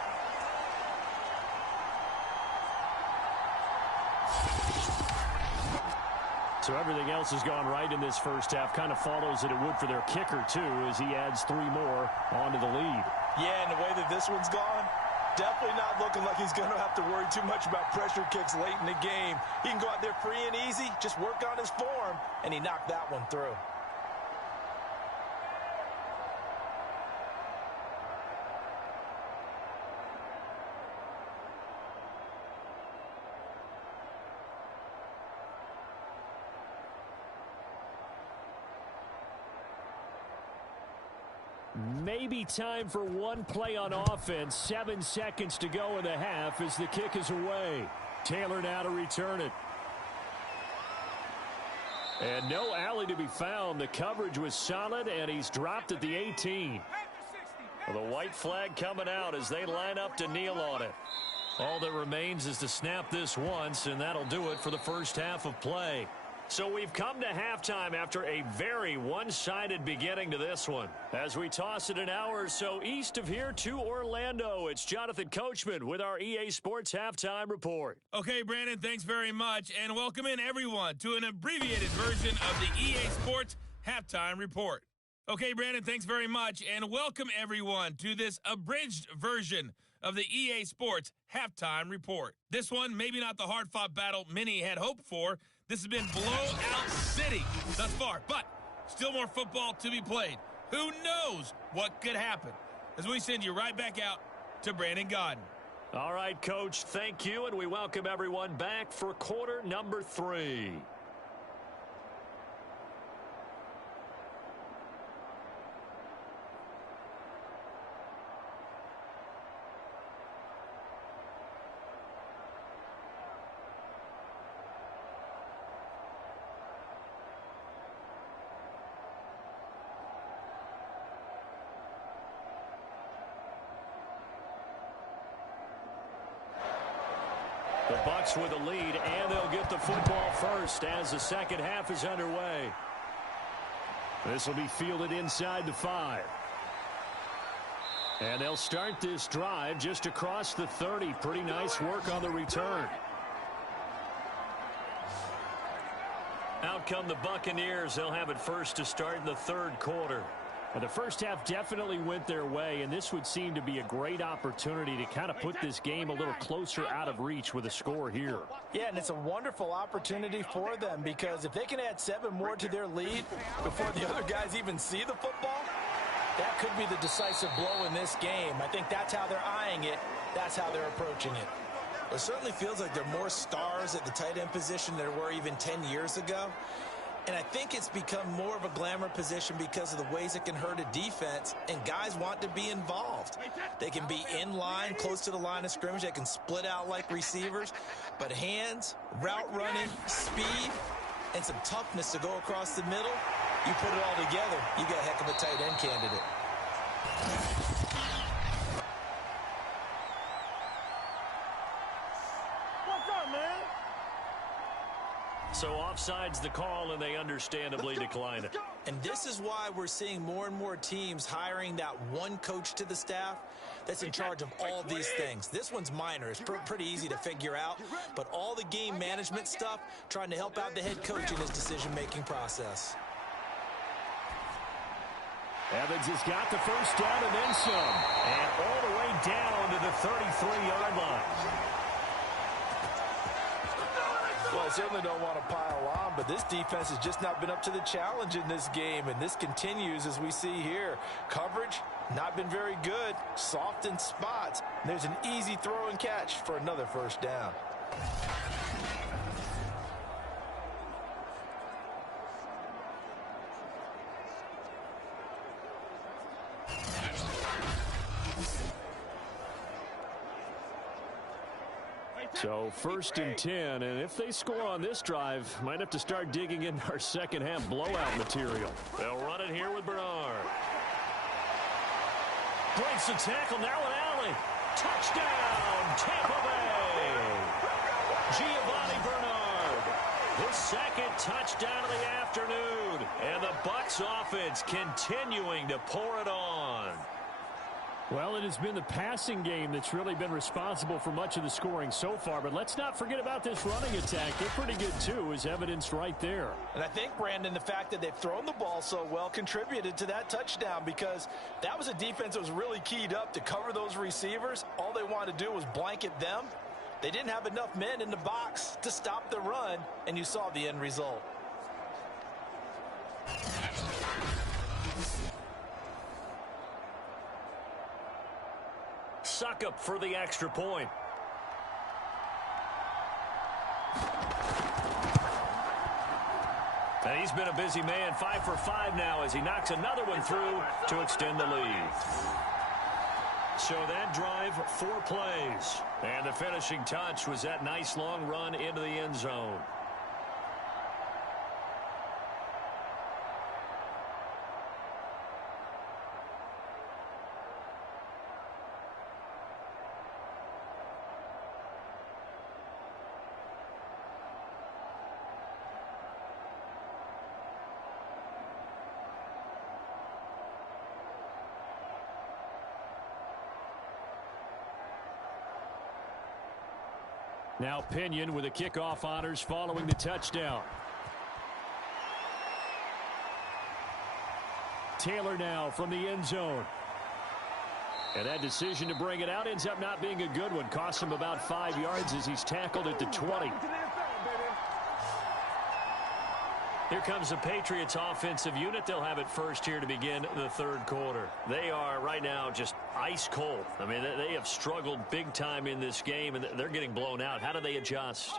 So everything else has gone right in this first half. Kind of follows that it would for their kicker, too, as he adds 3 more onto the lead. Yeah, and the way that this one's gone, definitely not looking like he's going to have to worry too much about pressure kicks late in the game. He can go out there free and easy, just work on his form, and he knocked that one through. Maybe time for one play on offense. 7 seconds to go in the half as the kick is away. Taylor now to return it. And no alley to be found. The coverage was solid, and he's dropped at the 18. Well, the white flag coming out as they line up to kneel on it. All that remains is to snap this once, and that'll do it for the first half of play. So we've come to halftime after a very one-sided beginning to this one. As we toss it an hour or so east of here to Orlando, it's Jonathan Coachman with our EA Sports Halftime Report. Okay, Brandon, thanks very much, and welcome in everyone to an abbreviated version of the EA Sports Halftime Report. Okay, Brandon, thanks very much, and welcome everyone to this abridged version of the EA Sports Halftime Report. This one, maybe not the hard-fought battle many had hoped for. This has been blowout city thus far, but still more football to be played. Who knows what could happen? As we send you right back out to Brandon Gaudin. All right, Coach, thank you, and we welcome everyone back for quarter number 3. The Bucs with a lead, and they'll get the football first as the second half is underway. This will be fielded inside the 5. And they'll start this drive just across the 30. Pretty nice work on the return. Out come the Buccaneers. They'll have it first to start in the third quarter. Well, the first half definitely went their way, and this would seem to be a great opportunity to kind of put this game a little closer out of reach with a score here. Yeah, and it's a wonderful opportunity for them, because if they can add 7 more to their lead before the other guys even see the football, that could be the decisive blow in this game. I think that's how they're eyeing it. That's how they're approaching it. It certainly feels like there are more stars at the tight end position than there were even 10 years ago. And I think it's become more of a glamour position because of the ways it can hurt a defense, and guys want to be involved. They can be in line, close to the line of scrimmage. They can split out like receivers. But hands, route running, speed, and some toughness to go across the middle, you put it all together, you got a heck of a tight end candidate. So offside's the call, and they understandably decline it. And this is why we're seeing more and more teams hiring that one coach to the staff that's in charge of all these things. This one's minor. It's pretty easy to figure out. But all the game management stuff, trying to help out the head coach in his decision-making process. Evans has got the first down and then some. And all the way down to the 33-yard line. Well, I certainly don't want to pile on, but this defense has just not been up to the challenge in this game, and this continues as we see here. Coverage, not been very good. Soft in spots. There's an easy throw and catch for another first down. So first and 10, and if they score on this drive, might have to start digging into our second half blowout material. They'll run it here with Bernard. Breaks the tackle now with Allen. Touchdown, Tampa Bay. Giovanni Bernard. His second touchdown of the afternoon. And the Bucs offense continuing to pour it on. Well, it has been the passing game that's really been responsible for much of the scoring so far. But let's not forget about this running attack. They're pretty good, too, as evidenced right there. And I think, Brandon, the fact that they've thrown the ball so well contributed to that touchdown, because that was a defense that was really keyed up to cover those receivers. All they wanted to do was blanket them. They didn't have enough men in the box to stop the run, and you saw the end result. Suck up for the extra point. And he's been a busy man, 5 for 5 now as he knocks another one through to extend the lead. So that drive, 4 plays. And the finishing touch was that nice long run into the end zone. Now Pinion with the kickoff honors following the touchdown. Taylor now from the end zone. And that decision to bring it out ends up not being a good one. Costs him about 5 yards as he's tackled at the 20. Here comes the Patriots offensive unit. They'll have it first here to begin the third quarter. They are right now just ice cold. I mean, they have struggled big time in this game, and they're getting blown out. How do they adjust?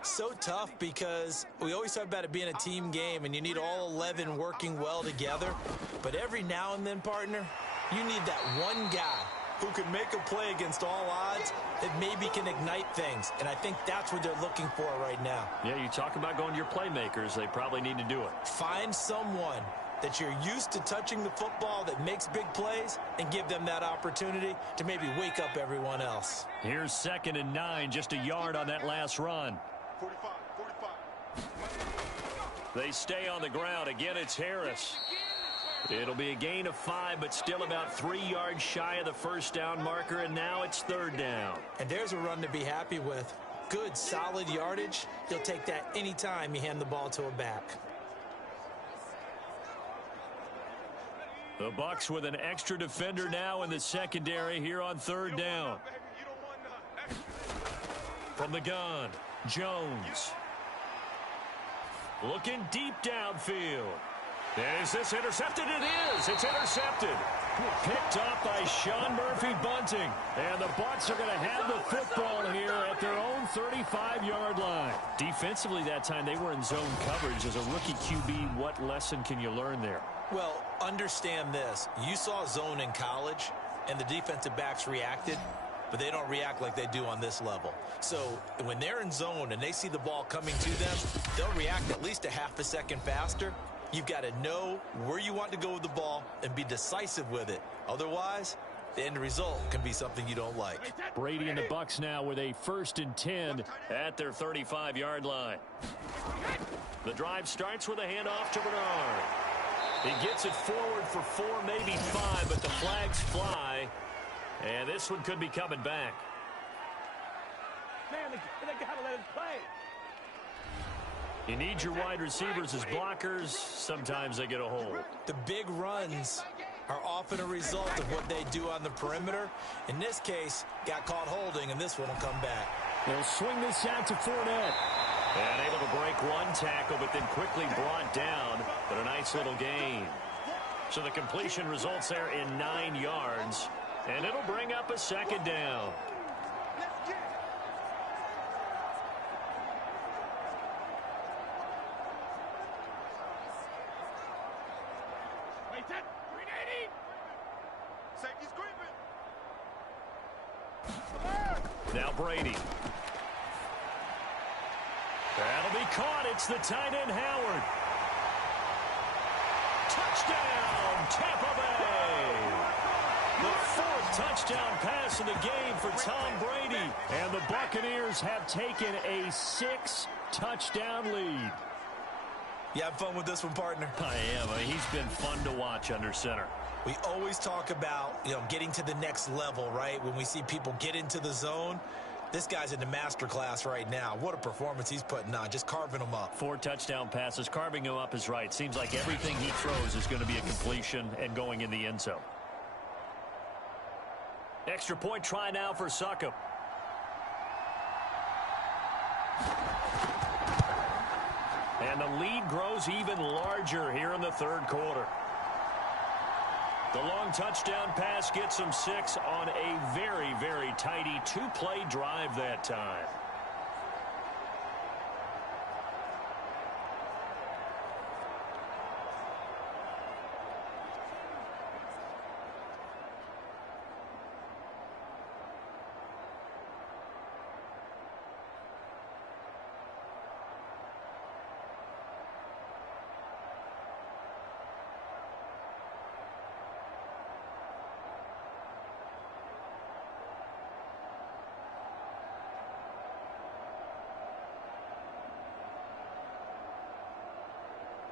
So tough, because we always talk about it being a team game, and you need all 11 working well together. But every now and then, partner, you need that one guy who can make a play against all odds that maybe can ignite things. And I think that's what they're looking for right now. Yeah, you talk about going to your playmakers. They probably need to do it. Find someone that you're used to touching the football that makes big plays and give them that opportunity to maybe wake up everyone else. Here's 2nd and 9, just a yard on that last run. 45. They stay on the ground. Again, it's Harris. It'll be a gain of 5, but still about 3 yards shy of the first down marker, and now it's 3rd down. And there's a run to be happy with. Good, solid yardage. You'll take that anytime you hand the ball to a back. The Bucs with an extra defender now in the secondary here on 3rd down. From the gun, Jones. Looking deep downfield. Is this intercepted? It is. It's intercepted. Picked up by Sean Murphy Bunting. And the Bucs are going to have the football here at their own 35-yard line. Defensively that time, they were in zone coverage. As a rookie QB, what lesson can you learn there? Well, understand this. You saw zone in college, and the defensive backs reacted, but they don't react like they do on this level. So when they're in zone and they see the ball coming to them, they'll react at least a half a second faster. You've got to know where you want to go with the ball and be decisive with it. Otherwise, the end result can be something you don't like. Brady and the Bucs now with a 1st and 10 at their 35-yard line. The drive starts with a handoff to Bernard. He gets it forward for 4, maybe 5, but the flags fly. And this one could be coming back. Man, they got to let it play. You need your wide receivers as blockers. Sometimes they get a hold. The big runs are often a result of what they do on the perimeter. In this case, got caught holding, and this one will come back. They'll swing this out to Fournette. And able to break one tackle, but then quickly brought down. But a nice little gain. So the completion results there in 9 yards. And it'll bring up a second down. Now Brady. That'll be caught. It's the tight end, Howard. Touchdown, Tampa Bay. The 4th touchdown pass of the game for Tom Brady. And the Buccaneers have taken a 6-touchdown lead. You have fun with this one, partner? I am. He's been fun to watch under center. We always talk about, getting to the next level, right? When we see people get into the zone, this guy's in the master class right now. What a performance he's putting on, just carving them up. 4 touchdown passes. Carving him up is right. Seems like everything he throws is going to be a completion and going in the end zone. Extra point try now for Succop. And the lead grows even larger here in the 3rd quarter. The long touchdown pass gets them 6 on a very, very tidy 2-play drive that time.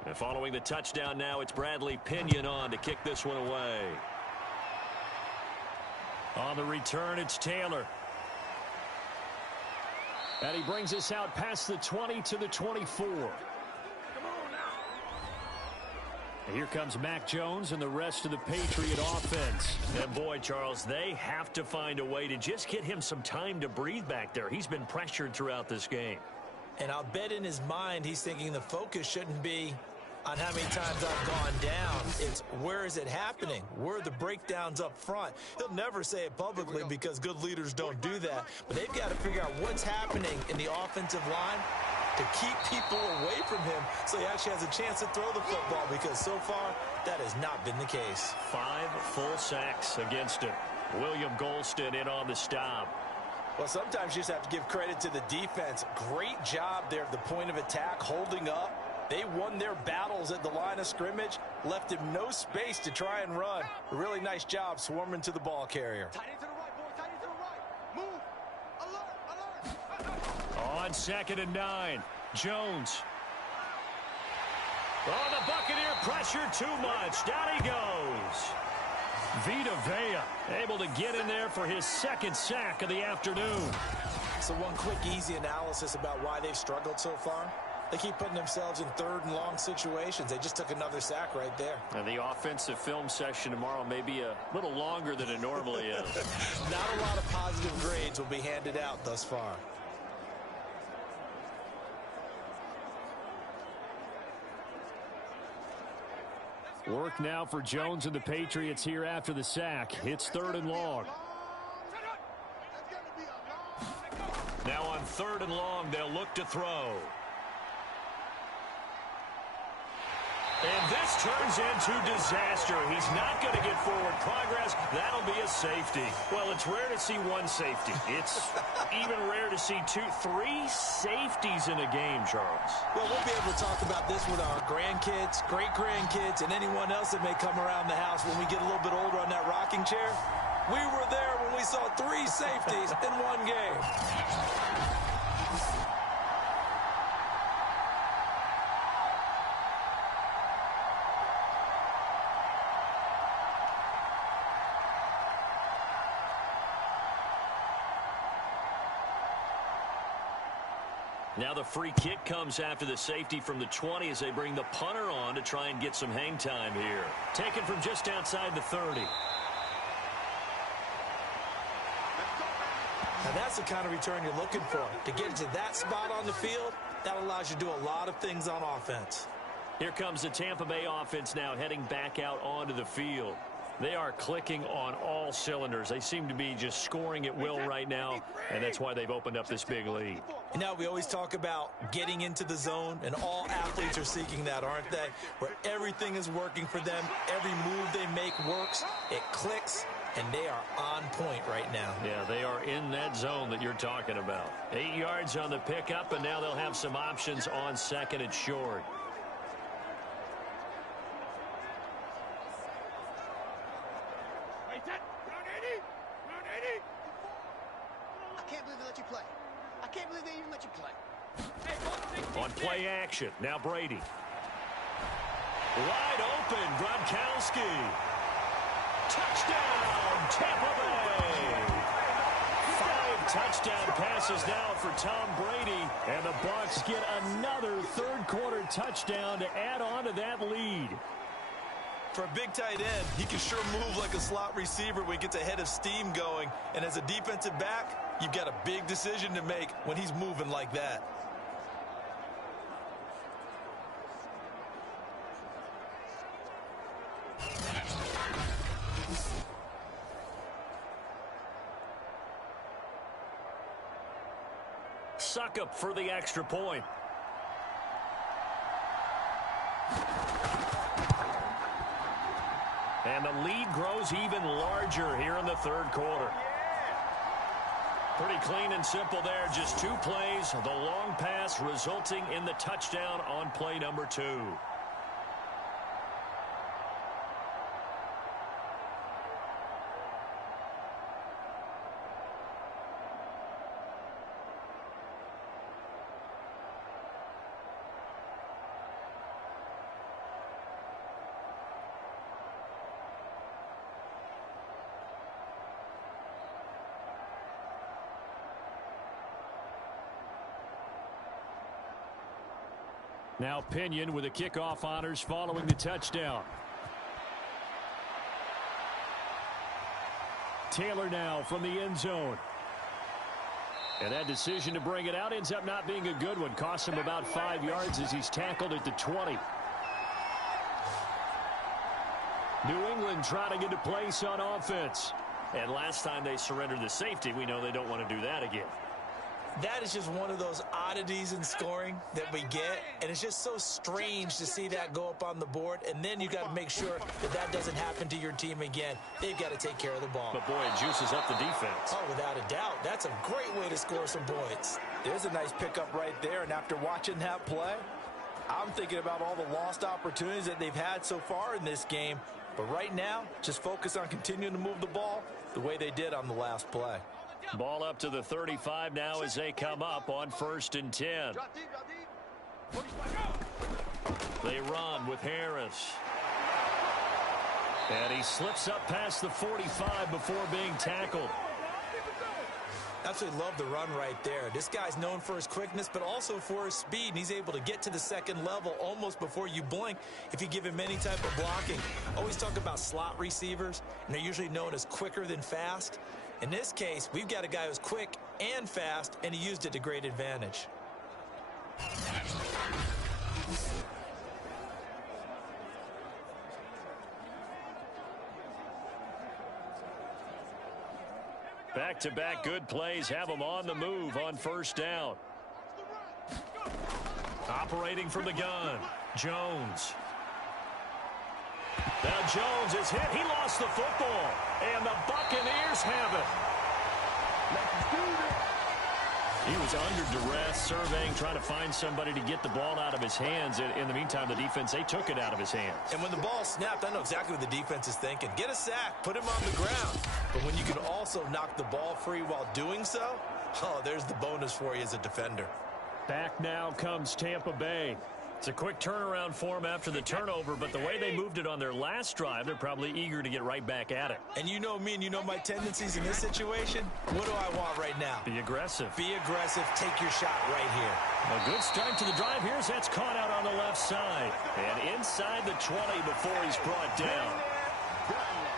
And following the touchdown now, it's Bradley Pinion on to kick this one away. On the return, it's Taylor. And he brings us out past the 20 to the 24. And here comes Mac Jones and the rest of the Patriot offense. And boy, Charles, they have to find a way to just get him some time to breathe back there. He's been pressured throughout this game. And I'll bet in his mind he's thinking the focus shouldn't be on how many times I've gone down. It's where is it happening? Where are the breakdowns up front? He'll never say it publicly because good leaders don't do that. But they've got to figure out what's happening in the offensive line to keep people away from him so he actually has a chance to throw the football, because so far that has not been the case. 5 full sacks against him. William Golston in on the stop. Well, sometimes you just have to give credit to the defense. Great job there at the point of attack, holding up. They won their battles at the line of scrimmage, left him no space to try and run. A really nice job swarming to the ball carrier. Tight end to the right, boy. Tight end to the right. Move. Alert. On 2nd and 9, Jones. Oh, the Buccaneer pressure too much. Down he goes. Vita Vea able to get in there for his 2nd sack of the afternoon. So one quick, easy analysis about why they've struggled so far. They keep putting themselves in 3rd and long situations. They just took another sack right there. And the offensive film session tomorrow may be a little longer than it normally is. Not a lot of positive grades will be handed out thus far. Work now for Jones and the Patriots here after the sack. It's 3rd and long. Now on 3rd and long, they'll look to throw. And this turns into disaster. He's not going to get forward progress. That'll be a safety. Well, it's rare to see one safety. It's even rare to see 2, 3 safeties in a game, Charles. Well, we'll be able to talk about this with our grandkids, great-grandkids, and anyone else that may come around the house when we get a little bit older on that rocking chair. We were there when we saw 3 safeties in one game. Now the free kick comes after the safety from the 20 as they bring the punter on to try and get some hang time here. Taken from just outside the 30. Now that's the kind of return you're looking for. To get into that spot on the field, that allows you to do a lot of things on offense. Here comes the Tampa Bay offense now heading back out onto the field. They are clicking on all cylinders. They seem to be just scoring at will right now, and that's why they've opened up this big lead. And now we always talk about getting into the zone, and all athletes are seeking that, aren't they? Where everything is working for them, every move they make works, it clicks, and they are on point right now. Yeah, they are in that zone that you're talking about. 8 yards on the pickup, and now they'll have some options on second and short. On play action, now Brady. Wide open, Gronkowski. Touchdown, Tampa Bay. 5 touchdown passes now for Tom Brady. And the Bucs get another third-quarter touchdown to add on to that lead. For a big tight end, he can sure move like a slot receiver when he gets a head of steam going. And as a defensive back, you've got a big decision to make when he's moving like that. Suck up for the extra point. And the lead grows even larger here in the third quarter. Pretty clean and simple there. Just 2 plays. The long pass resulting in the touchdown on play number 2. Now Pinion with the kickoff honors following the touchdown. Taylor now from the end zone. And that decision to bring it out ends up not being a good one. Costs him about 5 yards as he's tackled at the 20. New England trying to get a place on offense. And last time they surrendered the safety, we know they don't want to do that again. That is just one of those oddities in scoring that we get, and it's just so strange to see that go up on the board, and then you got to make sure that that doesn't happen to your team again. They've got to take care of the ball. But boy, it juices up the defense. Oh, without a doubt. That's a great way to score some points. There's a nice pickup right there, and after watching that play, I'm thinking about all the lost opportunities that they've had so far in this game. But right now, just focus on continuing to move the ball the way they did on the last play. Ball up to the 35 now as they come up on 1st and 10. They run with Harris. And he slips up past the 45 before being tackled. Absolutely love the run right there. This guy's known for his quickness, but also for his speed, and he's able to get to the second level almost before you blink if you give him any type of blocking. Always talk about slot receivers, and they're usually known as quicker than fast. In this case, we've got a guy who's quick and fast, and he used it to great advantage. Back-to-back good plays have them on the move on 1st down. Operating from the gun, Jones. Now Jones is hit. He lost the football. And the Buccaneers have it. He was under duress, surveying, trying to find somebody to get the ball out of his hands. In the meantime, the defense, they took it out of his hands. And when the ball snapped, I know exactly what the defense is thinking. Get a sack, put him on the ground. But when you can also knock the ball free while doing so, oh, there's the bonus for you as a defender. Back now comes Tampa Bay. It's a quick turnaround for them after the turnover, but the way they moved it on their last drive, they're probably eager to get right back at it. And you know me and you know my tendencies in this situation. What do I want right now? Be aggressive. Be aggressive. Take your shot right here. A good start to the drive. Here's that's caught out on the left side. And inside the 20 before he's brought down.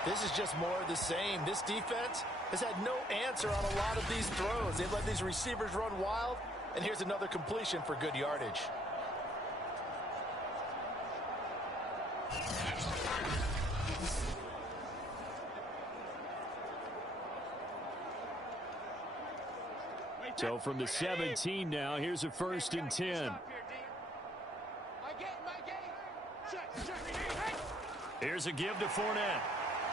This is just more of the same. This defense has had no answer on a lot of these throws. They've let these receivers run wild. And here's another completion for good yardage. So from the 17 now, here's a 1st and 10. Here's a give to Fournette.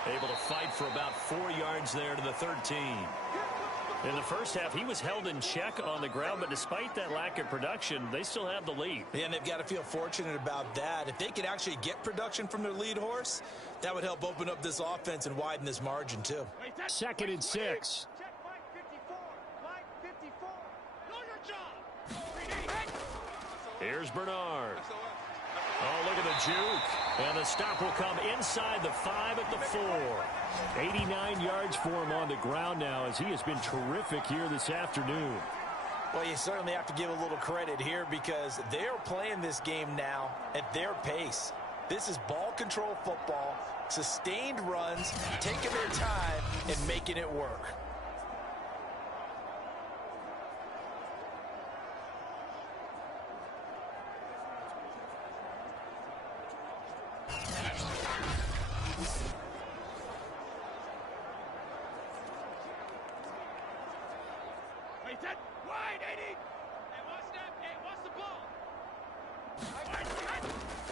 Able to fight for about 4 yards there to the 13. In the first half, he was held in check on the ground, but despite that lack of production, they still have the lead. And they've got to feel fortunate about that. If they could actually get production from their lead horse, that would help open up this offense and widen this margin too. 2nd and 6. Here's Bernard. Oh, look at the juke. And the stop will come inside the 5 at the 4. 89 yards for him on the ground now as he has been terrific here this afternoon. Well, you certainly have to give a little credit here because they're playing this game now at their pace. This is ball control football, sustained runs, taking their time and making it work.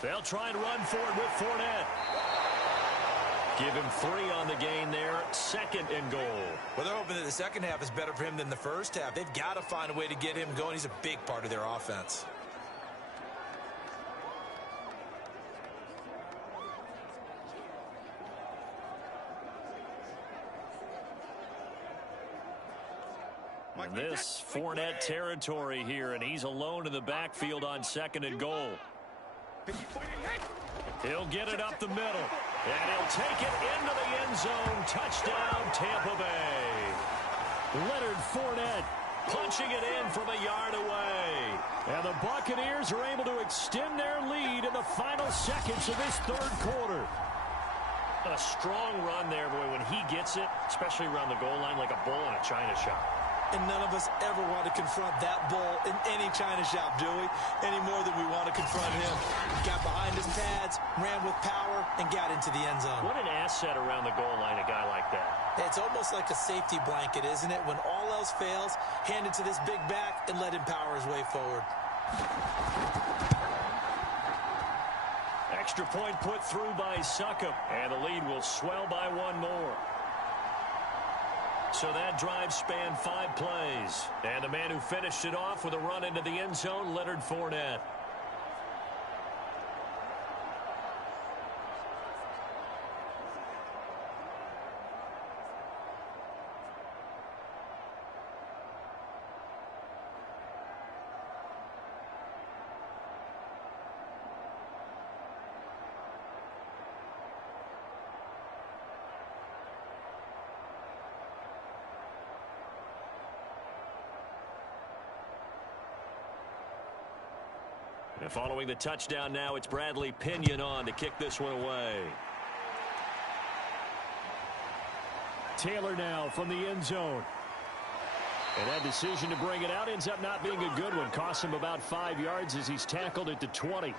They'll try and run for it with Fournette. Give him 3 on the gain there. 2nd and goal. Well, they're hoping that the second half is better for him than the first half. They've got to find a way to get him going. He's a big part of their offense. And this Fournette territory here, and he's alone in the backfield on 2nd and goal. He'll get it up the middle, and he'll take it into the end zone. Touchdown, Tampa Bay. Leonard Fournette punching it in from a yard away. And the Buccaneers are able to extend their lead in the final seconds of this 3rd quarter. A strong run there, boy, when he gets it, especially around the goal line, like a bull in a china shop. And none of us ever want to confront that bull in any china shop, do we? Any more than we want to confront him. Got behind his pads, ran with power, and got into the end zone. What an asset around the goal line, a guy like that. It's almost like a safety blanket, isn't it? When all else fails, hand it to this big back and let him power his way forward. Extra point put through by Succop, and the lead will swell by 1 more. So that drive spanned 5 plays. And the man who finished it off with a run into the end zone, Leonard Fournette. And following the touchdown now, it's Bradley Pinion on to kick this one away. Taylor now from the end zone. And that decision to bring it out ends up not being a good one. Costs him about 5 yards as he's tackled at the 20.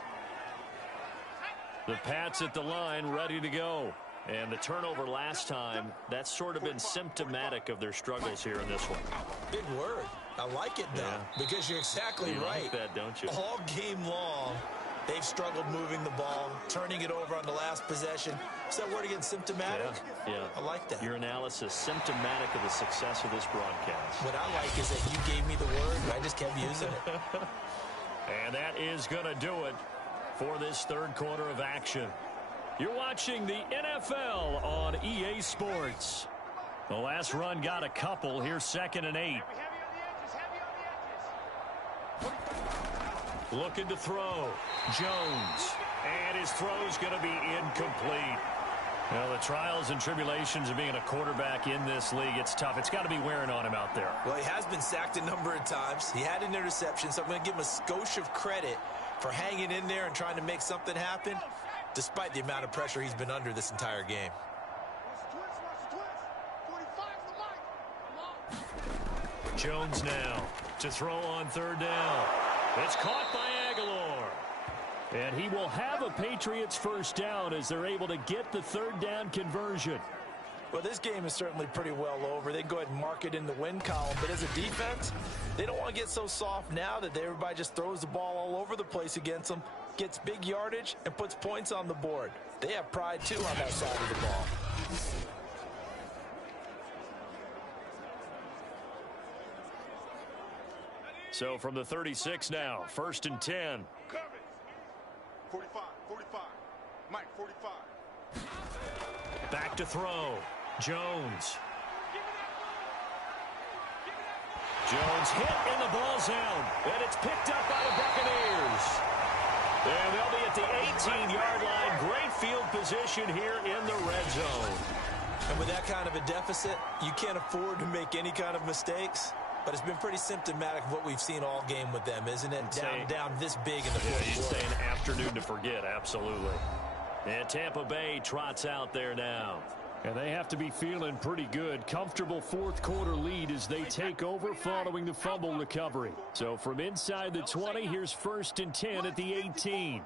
The Pats at the line, ready to go. And the turnover last time, that's sort of been symptomatic of their struggles here in this one. Big word. I like it, though, because you're exactly right. You like that, don't you? All game long, they've struggled moving the ball, turning it over on the last possession. Is that word again, symptomatic? Yeah. I like that. Your analysis, symptomatic of the success of this broadcast. What I like is that you gave me the word, and I just kept using it. And that is going to do it for this 3rd quarter of action. You're watching the NFL on EA Sports. The last run got a couple. Here's 2nd and 8. Looking to throw. Jones. And his throw's going to be incomplete. Well, the trials and tribulations of being a quarterback in this league, it's tough. It's got to be wearing on him out there. Well, he has been sacked a number of times. He had an interception, so I'm going to give him a skosh of credit for hanging in there and trying to make something happen, despite the amount of pressure he's been under this entire game. Jones now to throw on third down. It's caught by Aguilar. And he will have a Patriots first down as they're able to get the third down conversion. Well, this game is certainly pretty well over. They can go ahead and mark it in the win column. But as a defense, they don't want to get so soft now that everybody just throws the ball all over the place against them, gets big yardage, and puts points on the board. They have pride, too, on that side of the ball. So from the 36 now, 1st and 10. 45, 45. Mike, 45. Back to throw. Jones. Jones hit and the ball's out. And it's picked up by the Buccaneers. And they'll be at the 18-yard line. Great field position here in the red zone. And with that kind of a deficit, you can't afford to make any kind of mistakes. But it's been pretty symptomatic of what we've seen all game with them, isn't it? Down this big in the fourth quarter. You'd say an afternoon to forget, absolutely. And Tampa Bay trots out there now. And they have to be feeling pretty good. Comfortable fourth quarter lead as they take over following the fumble recovery. So from inside the 20, here's 1st and 10 at the 18.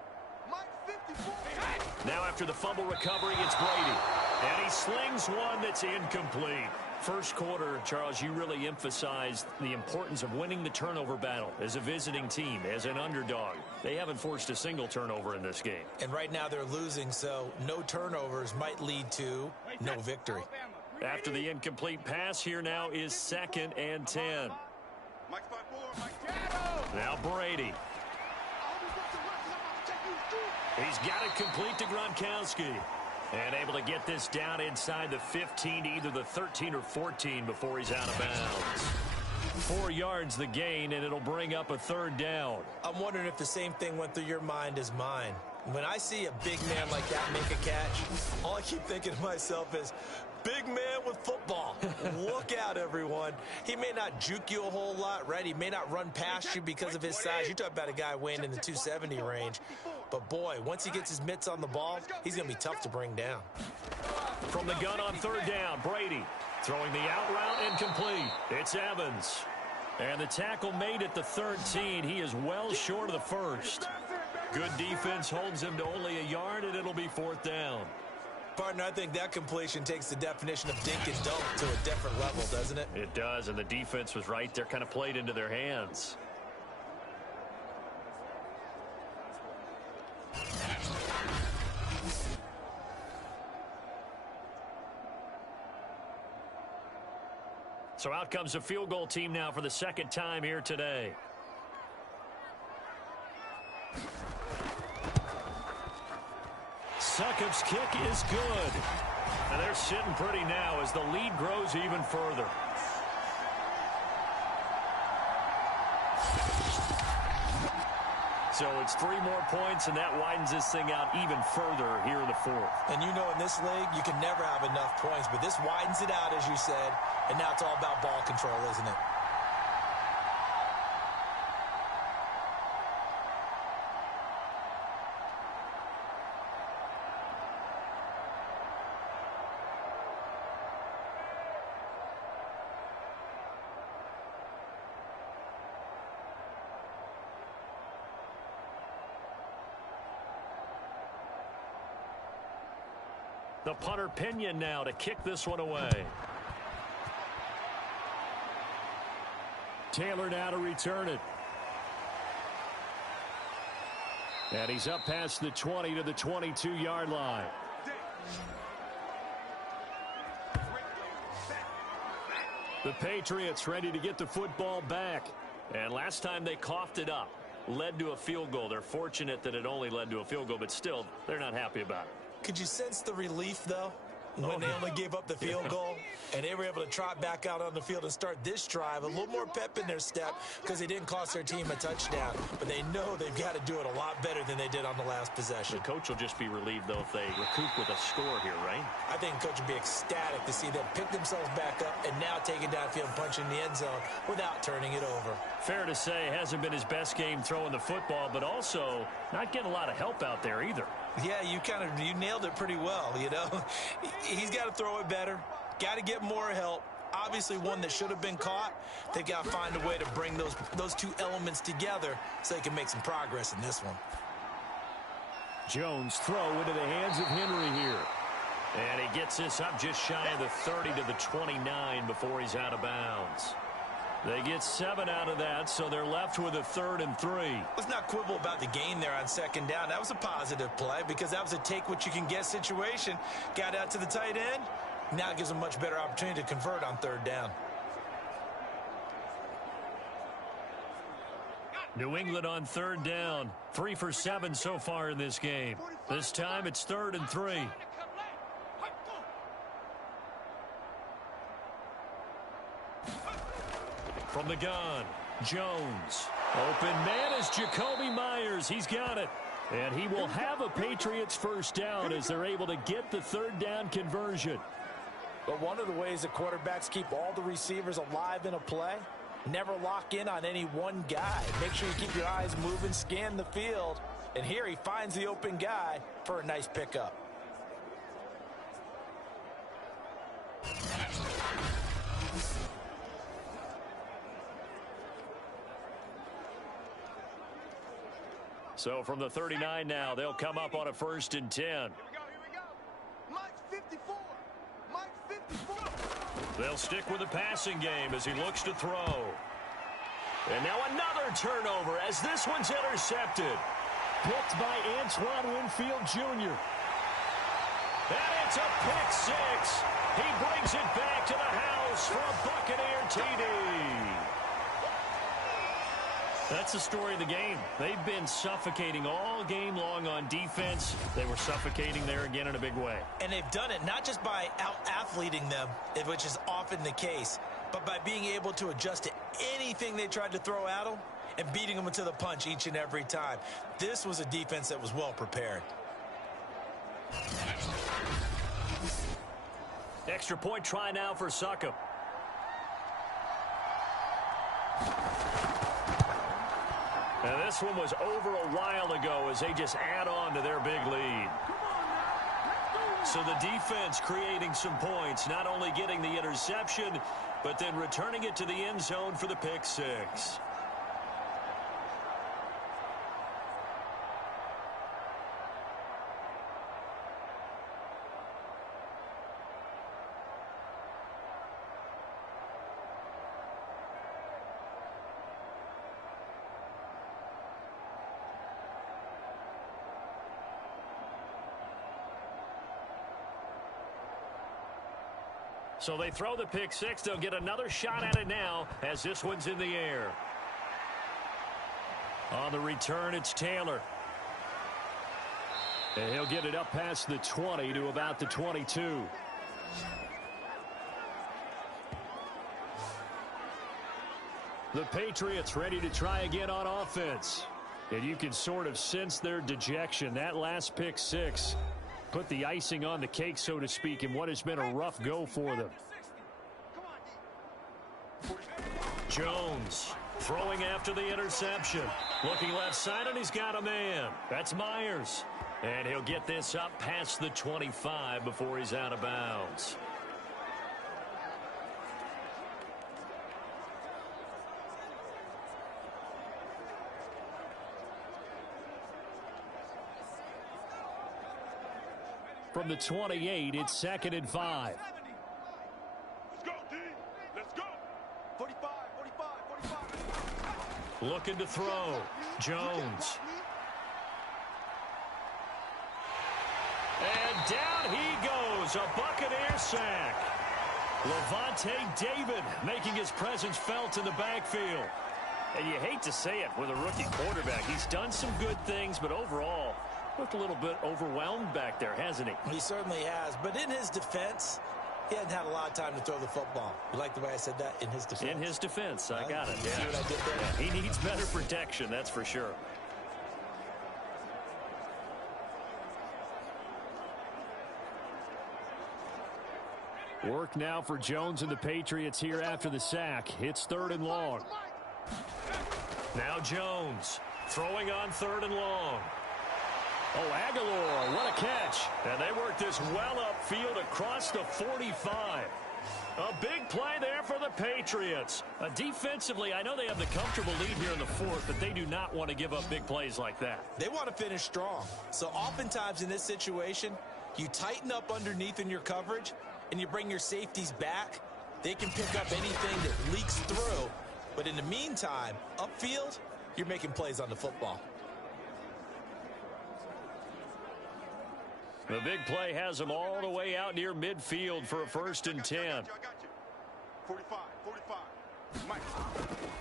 Now after the fumble recovery, it's Brady. And he slings one that's incomplete. First quarter, Charles, you really emphasized the importance of winning the turnover battle as a visiting team, as an underdog. They haven't forced a single turnover in this game. And right now they're losing, so no turnovers might lead to no victory. After the incomplete pass, here now is 2nd and 10. Now Brady. He's got it complete to Gronkowski. And able to get this down inside the 15 to either the 13 or 14 before he's out of bounds. 4 yards the gain, and it'll bring up a third down. I'm wondering if the same thing went through your mind as mine. When I see a big man like that make a catch, all I keep thinking to myself is, big man with football. Look out, everyone. He may not juke you a whole lot, right? He may not run past you because of his size. You talk about a guy weighing in the 270 range. But, boy, once he gets his mitts on the ball, he's going to be tough to bring down. From the gun on third down, Brady throwing the out route incomplete. It's Evans. And the tackle made at the 13. He is well short of the first. Good defense holds him to only a yard, and it'll be 4th down. Partner, I think that completion takes the definition of dink and dunk to a different level, doesn't it? It does, and the defense was right there, kind of played into their hands. So out comes the field goal team now for the 2nd time here today. Succop's kick is good. And they're sitting pretty now as the lead grows even further. So it's 3 more points, and that widens this thing out even further here in the 4th. And you know in this league, you can never have enough points, but this widens it out, as you said, and now it's all about ball control, isn't it? The punter Pinion now to kick this one away. Taylor now to return it. And he's up past the 20 to the 22-yard line. The Patriots ready to get the football back. And last time they coughed it up, led to a field goal. They're fortunate that it only led to a field goal, but still, they're not happy about it. Could you sense the relief, though? when they only gave up the field goal, and they were able to trot back out on the field and start this drive. A little more pep in their step because they didn't cost their team a touchdown. But they know they've got to do it a lot better than they did on the last possession. The coach will just be relieved, though, if they recoup with a score here, right? I think the coach would be ecstatic to see them pick themselves back up and now take it downfield and punch in the end zone without turning it over. Fair to say, hasn't been his best game throwing the football, but also not getting a lot of help out there either. Yeah, you nailed it pretty well, you know. He's got to throw it better, got to get more help. Obviously one that should have been caught. They've got to find a way to bring those two elements together so they can make some progress in this one. Jones throw into the hands of Henry here. And he gets this up just shy of the 30 to the 29 before he's out of bounds. They get 7 out of that, so they're left with a 3rd and 3. Let's not quibble about the gain there on 2nd down. That was a positive play because that was a take-what-you-can-get situation. Got out to the tight end. Now it gives them a much better opportunity to convert on 3rd down. New England on 3rd down. 3 for 7 so far in this game. This time it's 3rd and 3. From the gun, Jones. Open man is Jacoby Myers. He's got it. And he will have a Patriots 1st down as they're able to get the 3rd down conversion. But one of the ways that quarterbacks keep all the receivers alive in a play, never lock in on any one guy. Make sure you keep your eyes moving, scan the field. And here he finds the open guy for a nice pickup. So from the 39 now, they'll come up on a 1st and 10. Here we go. Mike's 54. Mike's 54. They'll stick with the passing game as he looks to throw. And now another turnover as this one's intercepted. Picked by Antoine Winfield Jr. And it's a pick 6. He brings it back to the house for a Buccaneer TD. That's the story of the game. They've been suffocating all game long on defense. They were suffocating there again in a big way. And they've done it not just by out-athleting them, which is often the case, but by being able to adjust to anything they tried to throw at them and beating them to the punch each and every time. This was a defense that was well prepared. Extra point try now for Succop. And this one was over a while ago as they just add on to their big lead. So the defense creating some points, not only getting the interception, but then returning it to the end zone for the pick 6. So they throw the pick 6. They'll get another shot at it now as this one's in the air. On the return, it's Taylor. And he'll get it up past the 20 to about the 22. The Patriots ready to try again on offense. And you can sort of sense their dejection. That last pick 6 put the icing on the cake, so to speak, in what has been a rough go for them. Jones throwing after the interception. Looking left side, and he's got a man. That's Myers. And he'll get this up past the 25 before he's out of bounds. From the 28, it's 2nd and 5. Let's go, D. Let's go. 45, 45, 45. Looking to throw. Jones. And down he goes. A Buccaneer sack. Levante David making his presence felt in the backfield. And you hate to say it with a rookie quarterback. He's done some good things, but overall, Looked a little bit overwhelmed back there, hasn't he? He certainly has. But in his defense, he hasn't had a lot of time to throw the football. You like the way I said that? In his defense? In his defense. I got it. See what I did there? Yeah, he needs better protection, that's for sure. Work now for Jones and the Patriots here after the sack. It's 3rd and long. Now Jones throwing on 3rd and long. Oh, Aguilar, what a catch. And they work this well upfield across the 45. A big play there for the Patriots. Defensively, I know they have the comfortable lead here in the 4th, but they do not want to give up big plays like that. They want to finish strong. So oftentimes in this situation, you tighten up underneath in your coverage, and you bring your safeties back. They can pick up anything that leaks through. But in the meantime, upfield, you're making plays on the football. The big play has them all the way out near midfield for a 1st and 10. 45. Mike.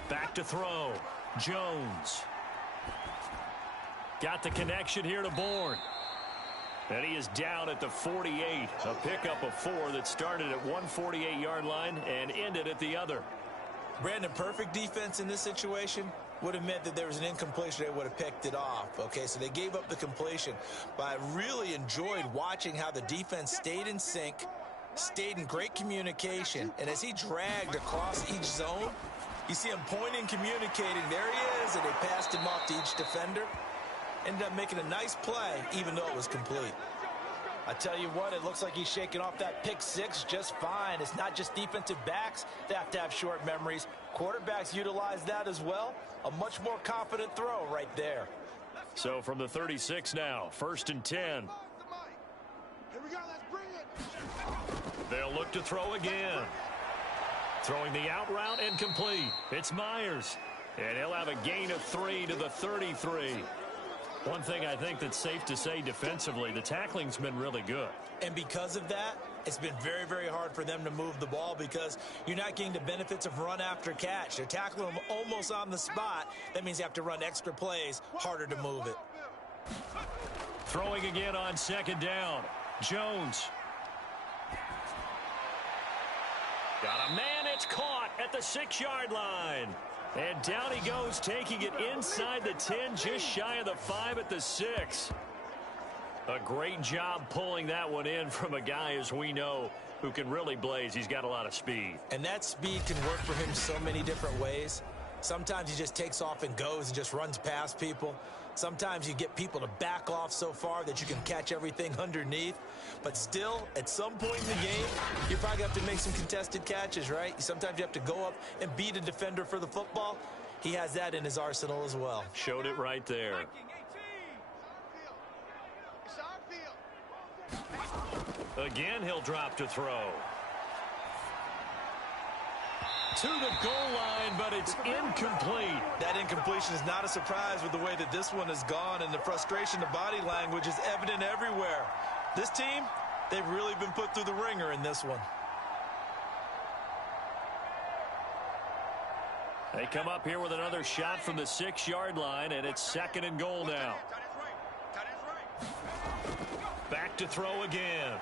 Back to throw. Jones. Got the connection here to Bourne. And he is down at the 48. A pickup of 4 that started at 148-yard line and ended at the other. Brandon, perfect defense in this situation would have meant that there was an incompletion. They would have picked it off. Okay, so they gave up the completion. But I really enjoyed watching how the defense stayed in sync, stayed in great communication. And as he dragged across each zone, you see him pointing, communicating. There he is, and they passed him off to each defender. Ended up making a nice play, even though it was complete. I tell you what, it looks like he's shaking off that pick 6 just fine. It's not just defensive backs that have to have short memories. Quarterbacks utilize that as well. A much more confident throw right there. So from the 36 now, 1st and 10. Here we go, let's bring it. They'll look to throw again. Throwing the out route and complete. It's Myers. And he'll have a gain of 3 to the 33. One thing I think that's safe to say defensively, the tackling's been really good. And because of that, it's been very, very hard for them to move the ball because you're not getting the benefits of run after catch. They're tackling them almost on the spot. That means you have to run extra plays, harder to move it. Throwing again on 2nd down. Jones. Got a man, it's caught at the 6-yard line. And down he goes, taking it inside the 10, just shy of the 5 at the 6. A great job pulling that one in from a guy, as we know, who can really blaze. He's got a lot of speed. And that speed can work for him so many different ways. Sometimes he just takes off and goes and just runs past people. Sometimes you get people to back off so far that you can catch everything underneath. But still, at some point in the game, you probably have to make some contested catches, right? Sometimes you have to go up and beat a defender for the football. He has that in his arsenal as well. Showed it right there. Again, he'll drop to throw. To the goal line, but it's incomplete. That incompletion is not a surprise with the way that this one has gone, and the frustration, the body language is evident everywhere. This team, they've really been put through the ringer in this one. They come up here with another shot from the 6-yard line, and it's 2nd and goal now. Back to throw again.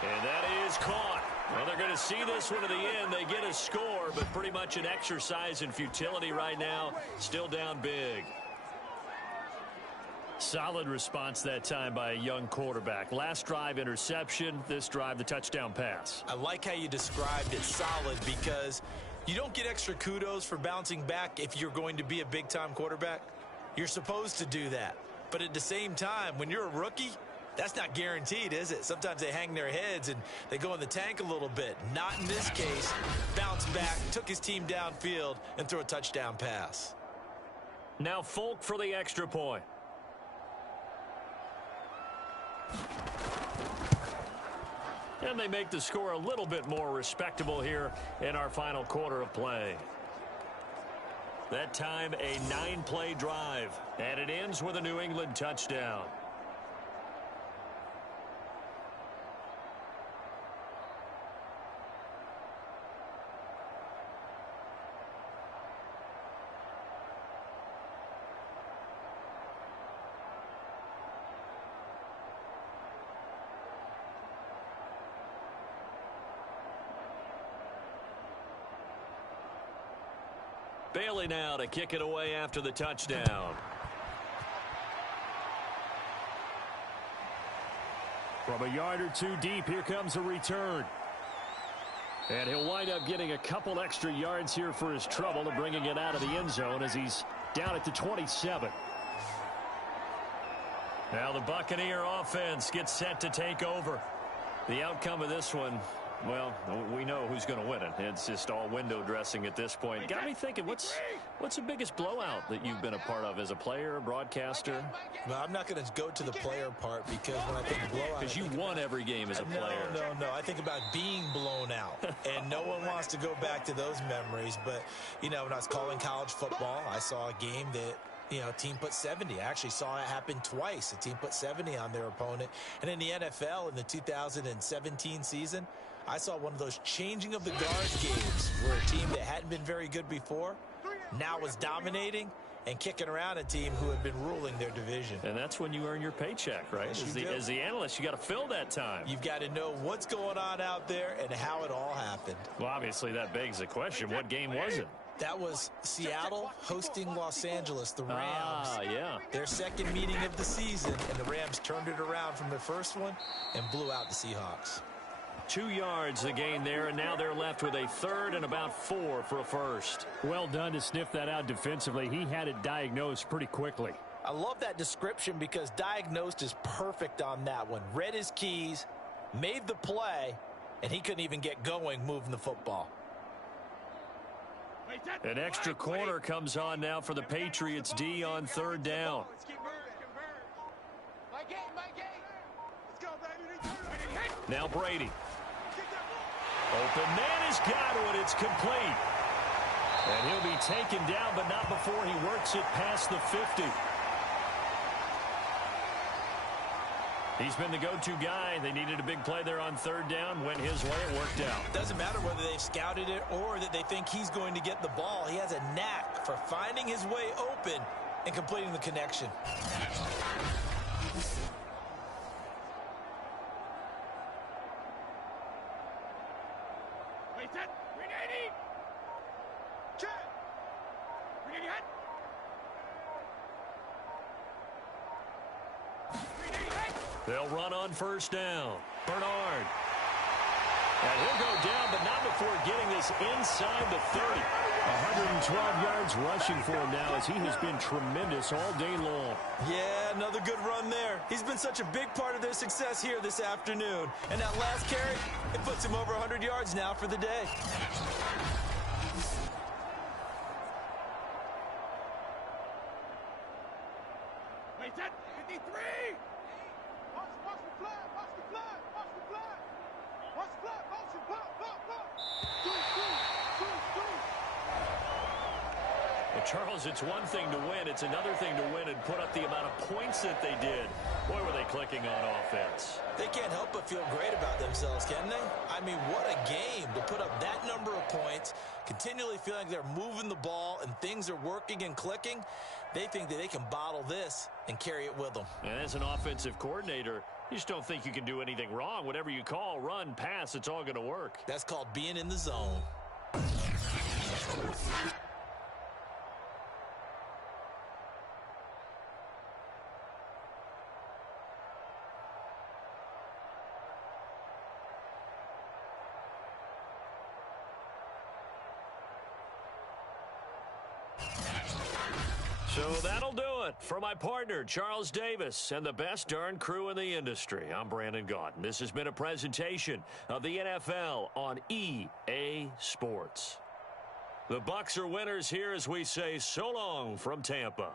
And that is caught. Well, they're going to see this one to the end. They get a score, but pretty much an exercise in futility right now. Still down big. Solid response that time by a young quarterback. Last drive, interception. This drive, the touchdown pass. I like how you described it, solid, because you don't get extra kudos for bouncing back if you're going to be a big-time quarterback. You're supposed to do that. But at the same time, when you're a rookie, that's not guaranteed, is it? Sometimes they hang their heads and they go in the tank a little bit. Not in this case. Bounce back, took his team downfield, and threw a touchdown pass. Now Folk for the extra point. And they make the score a little bit more respectable here in our final quarter of play. That time, a 9-play drive, and it ends with a New England touchdown. Bailey now to kick it away after the touchdown. From a yard or two deep, here comes a return. And he'll wind up getting a couple extra yards here for his trouble and bringing it out of the end zone as he's down at the 27. Now the Buccaneer offense gets set to take over. The outcome of this one, well, we know who's going to win it. It's just all window dressing at this point. Got me thinking, what's the biggest blowout that you've been a part of as a player, broadcaster? Well, I'm not going to go to the player part because when I think blowout... Because you won every game as a player. No. I think about being blown out. And no one wants to go back to those memories. But, you know, when I was calling college football, I saw a game that, you know, a team put 70. I actually saw it happen twice. A team put 70 on their opponent. And in the NFL, in the 2017 season, I saw one of those changing of the guards games where a team that hadn't been very good before now was dominating and kicking around a team who had been ruling their division. And that's when you earn your paycheck, right? As the analyst, you got to fill that time. You've got to know what's going on out there and how it all happened. Well, obviously that begs the question, what game was it? That was Seattle hosting Los Angeles, the Rams. Yeah. Their second meeting of the season, and the Rams turned it around from their first one and blew out the Seahawks. 2 yards the gain there, and now they're left with a third and about 4 for a first. Well done to sniff that out defensively. He had it diagnosed pretty quickly. I love that description because diagnosed is perfect on that one. Read his keys, made the play, and he couldn't even get going moving the football. An extra corner comes on now for the Patriots D on third down. Now Brady. Open man has got it. It's complete. And he'll be taken down, but not before he works it past the 50. He's been the go-to guy. They needed a big play there on third down. Went his way. It worked out. Doesn't matter whether they've scouted it or that they think he's going to get the ball. He has a knack for finding his way open and completing the connection. They'll run on first down. Bernard. And he'll go down, but not before getting this inside the 30. 112 yards rushing for him now as he has been tremendous all day long. Yeah, another good run there. He's been such a big part of their success here this afternoon. And that last carry, it puts him over 100 yards now for the day. Wait, 53! Watch the flag, watch the flag, watch the flag! Watch the flag, motion, block! Well, Charles, it's one thing to win. It's another thing to win and put up the amount of points that they did. Boy, were they clicking on offense. They can't help but feel great about themselves, can they? I mean, what a game to put up that number of points, continually feeling like they're moving the ball and things are working and clicking. They think that they can bottle this and carry it with them. And as an offensive coordinator, you just don't think you can do anything wrong. Whatever you call, run, pass, it's all going to work. That's called being in the zone. So that'll do it for my partner, Charles Davis, and the best darn crew in the industry. I'm Brandon Gaudin. This has been a presentation of the NFL on EA Sports. The Bucs are winners here as we say so long from Tampa.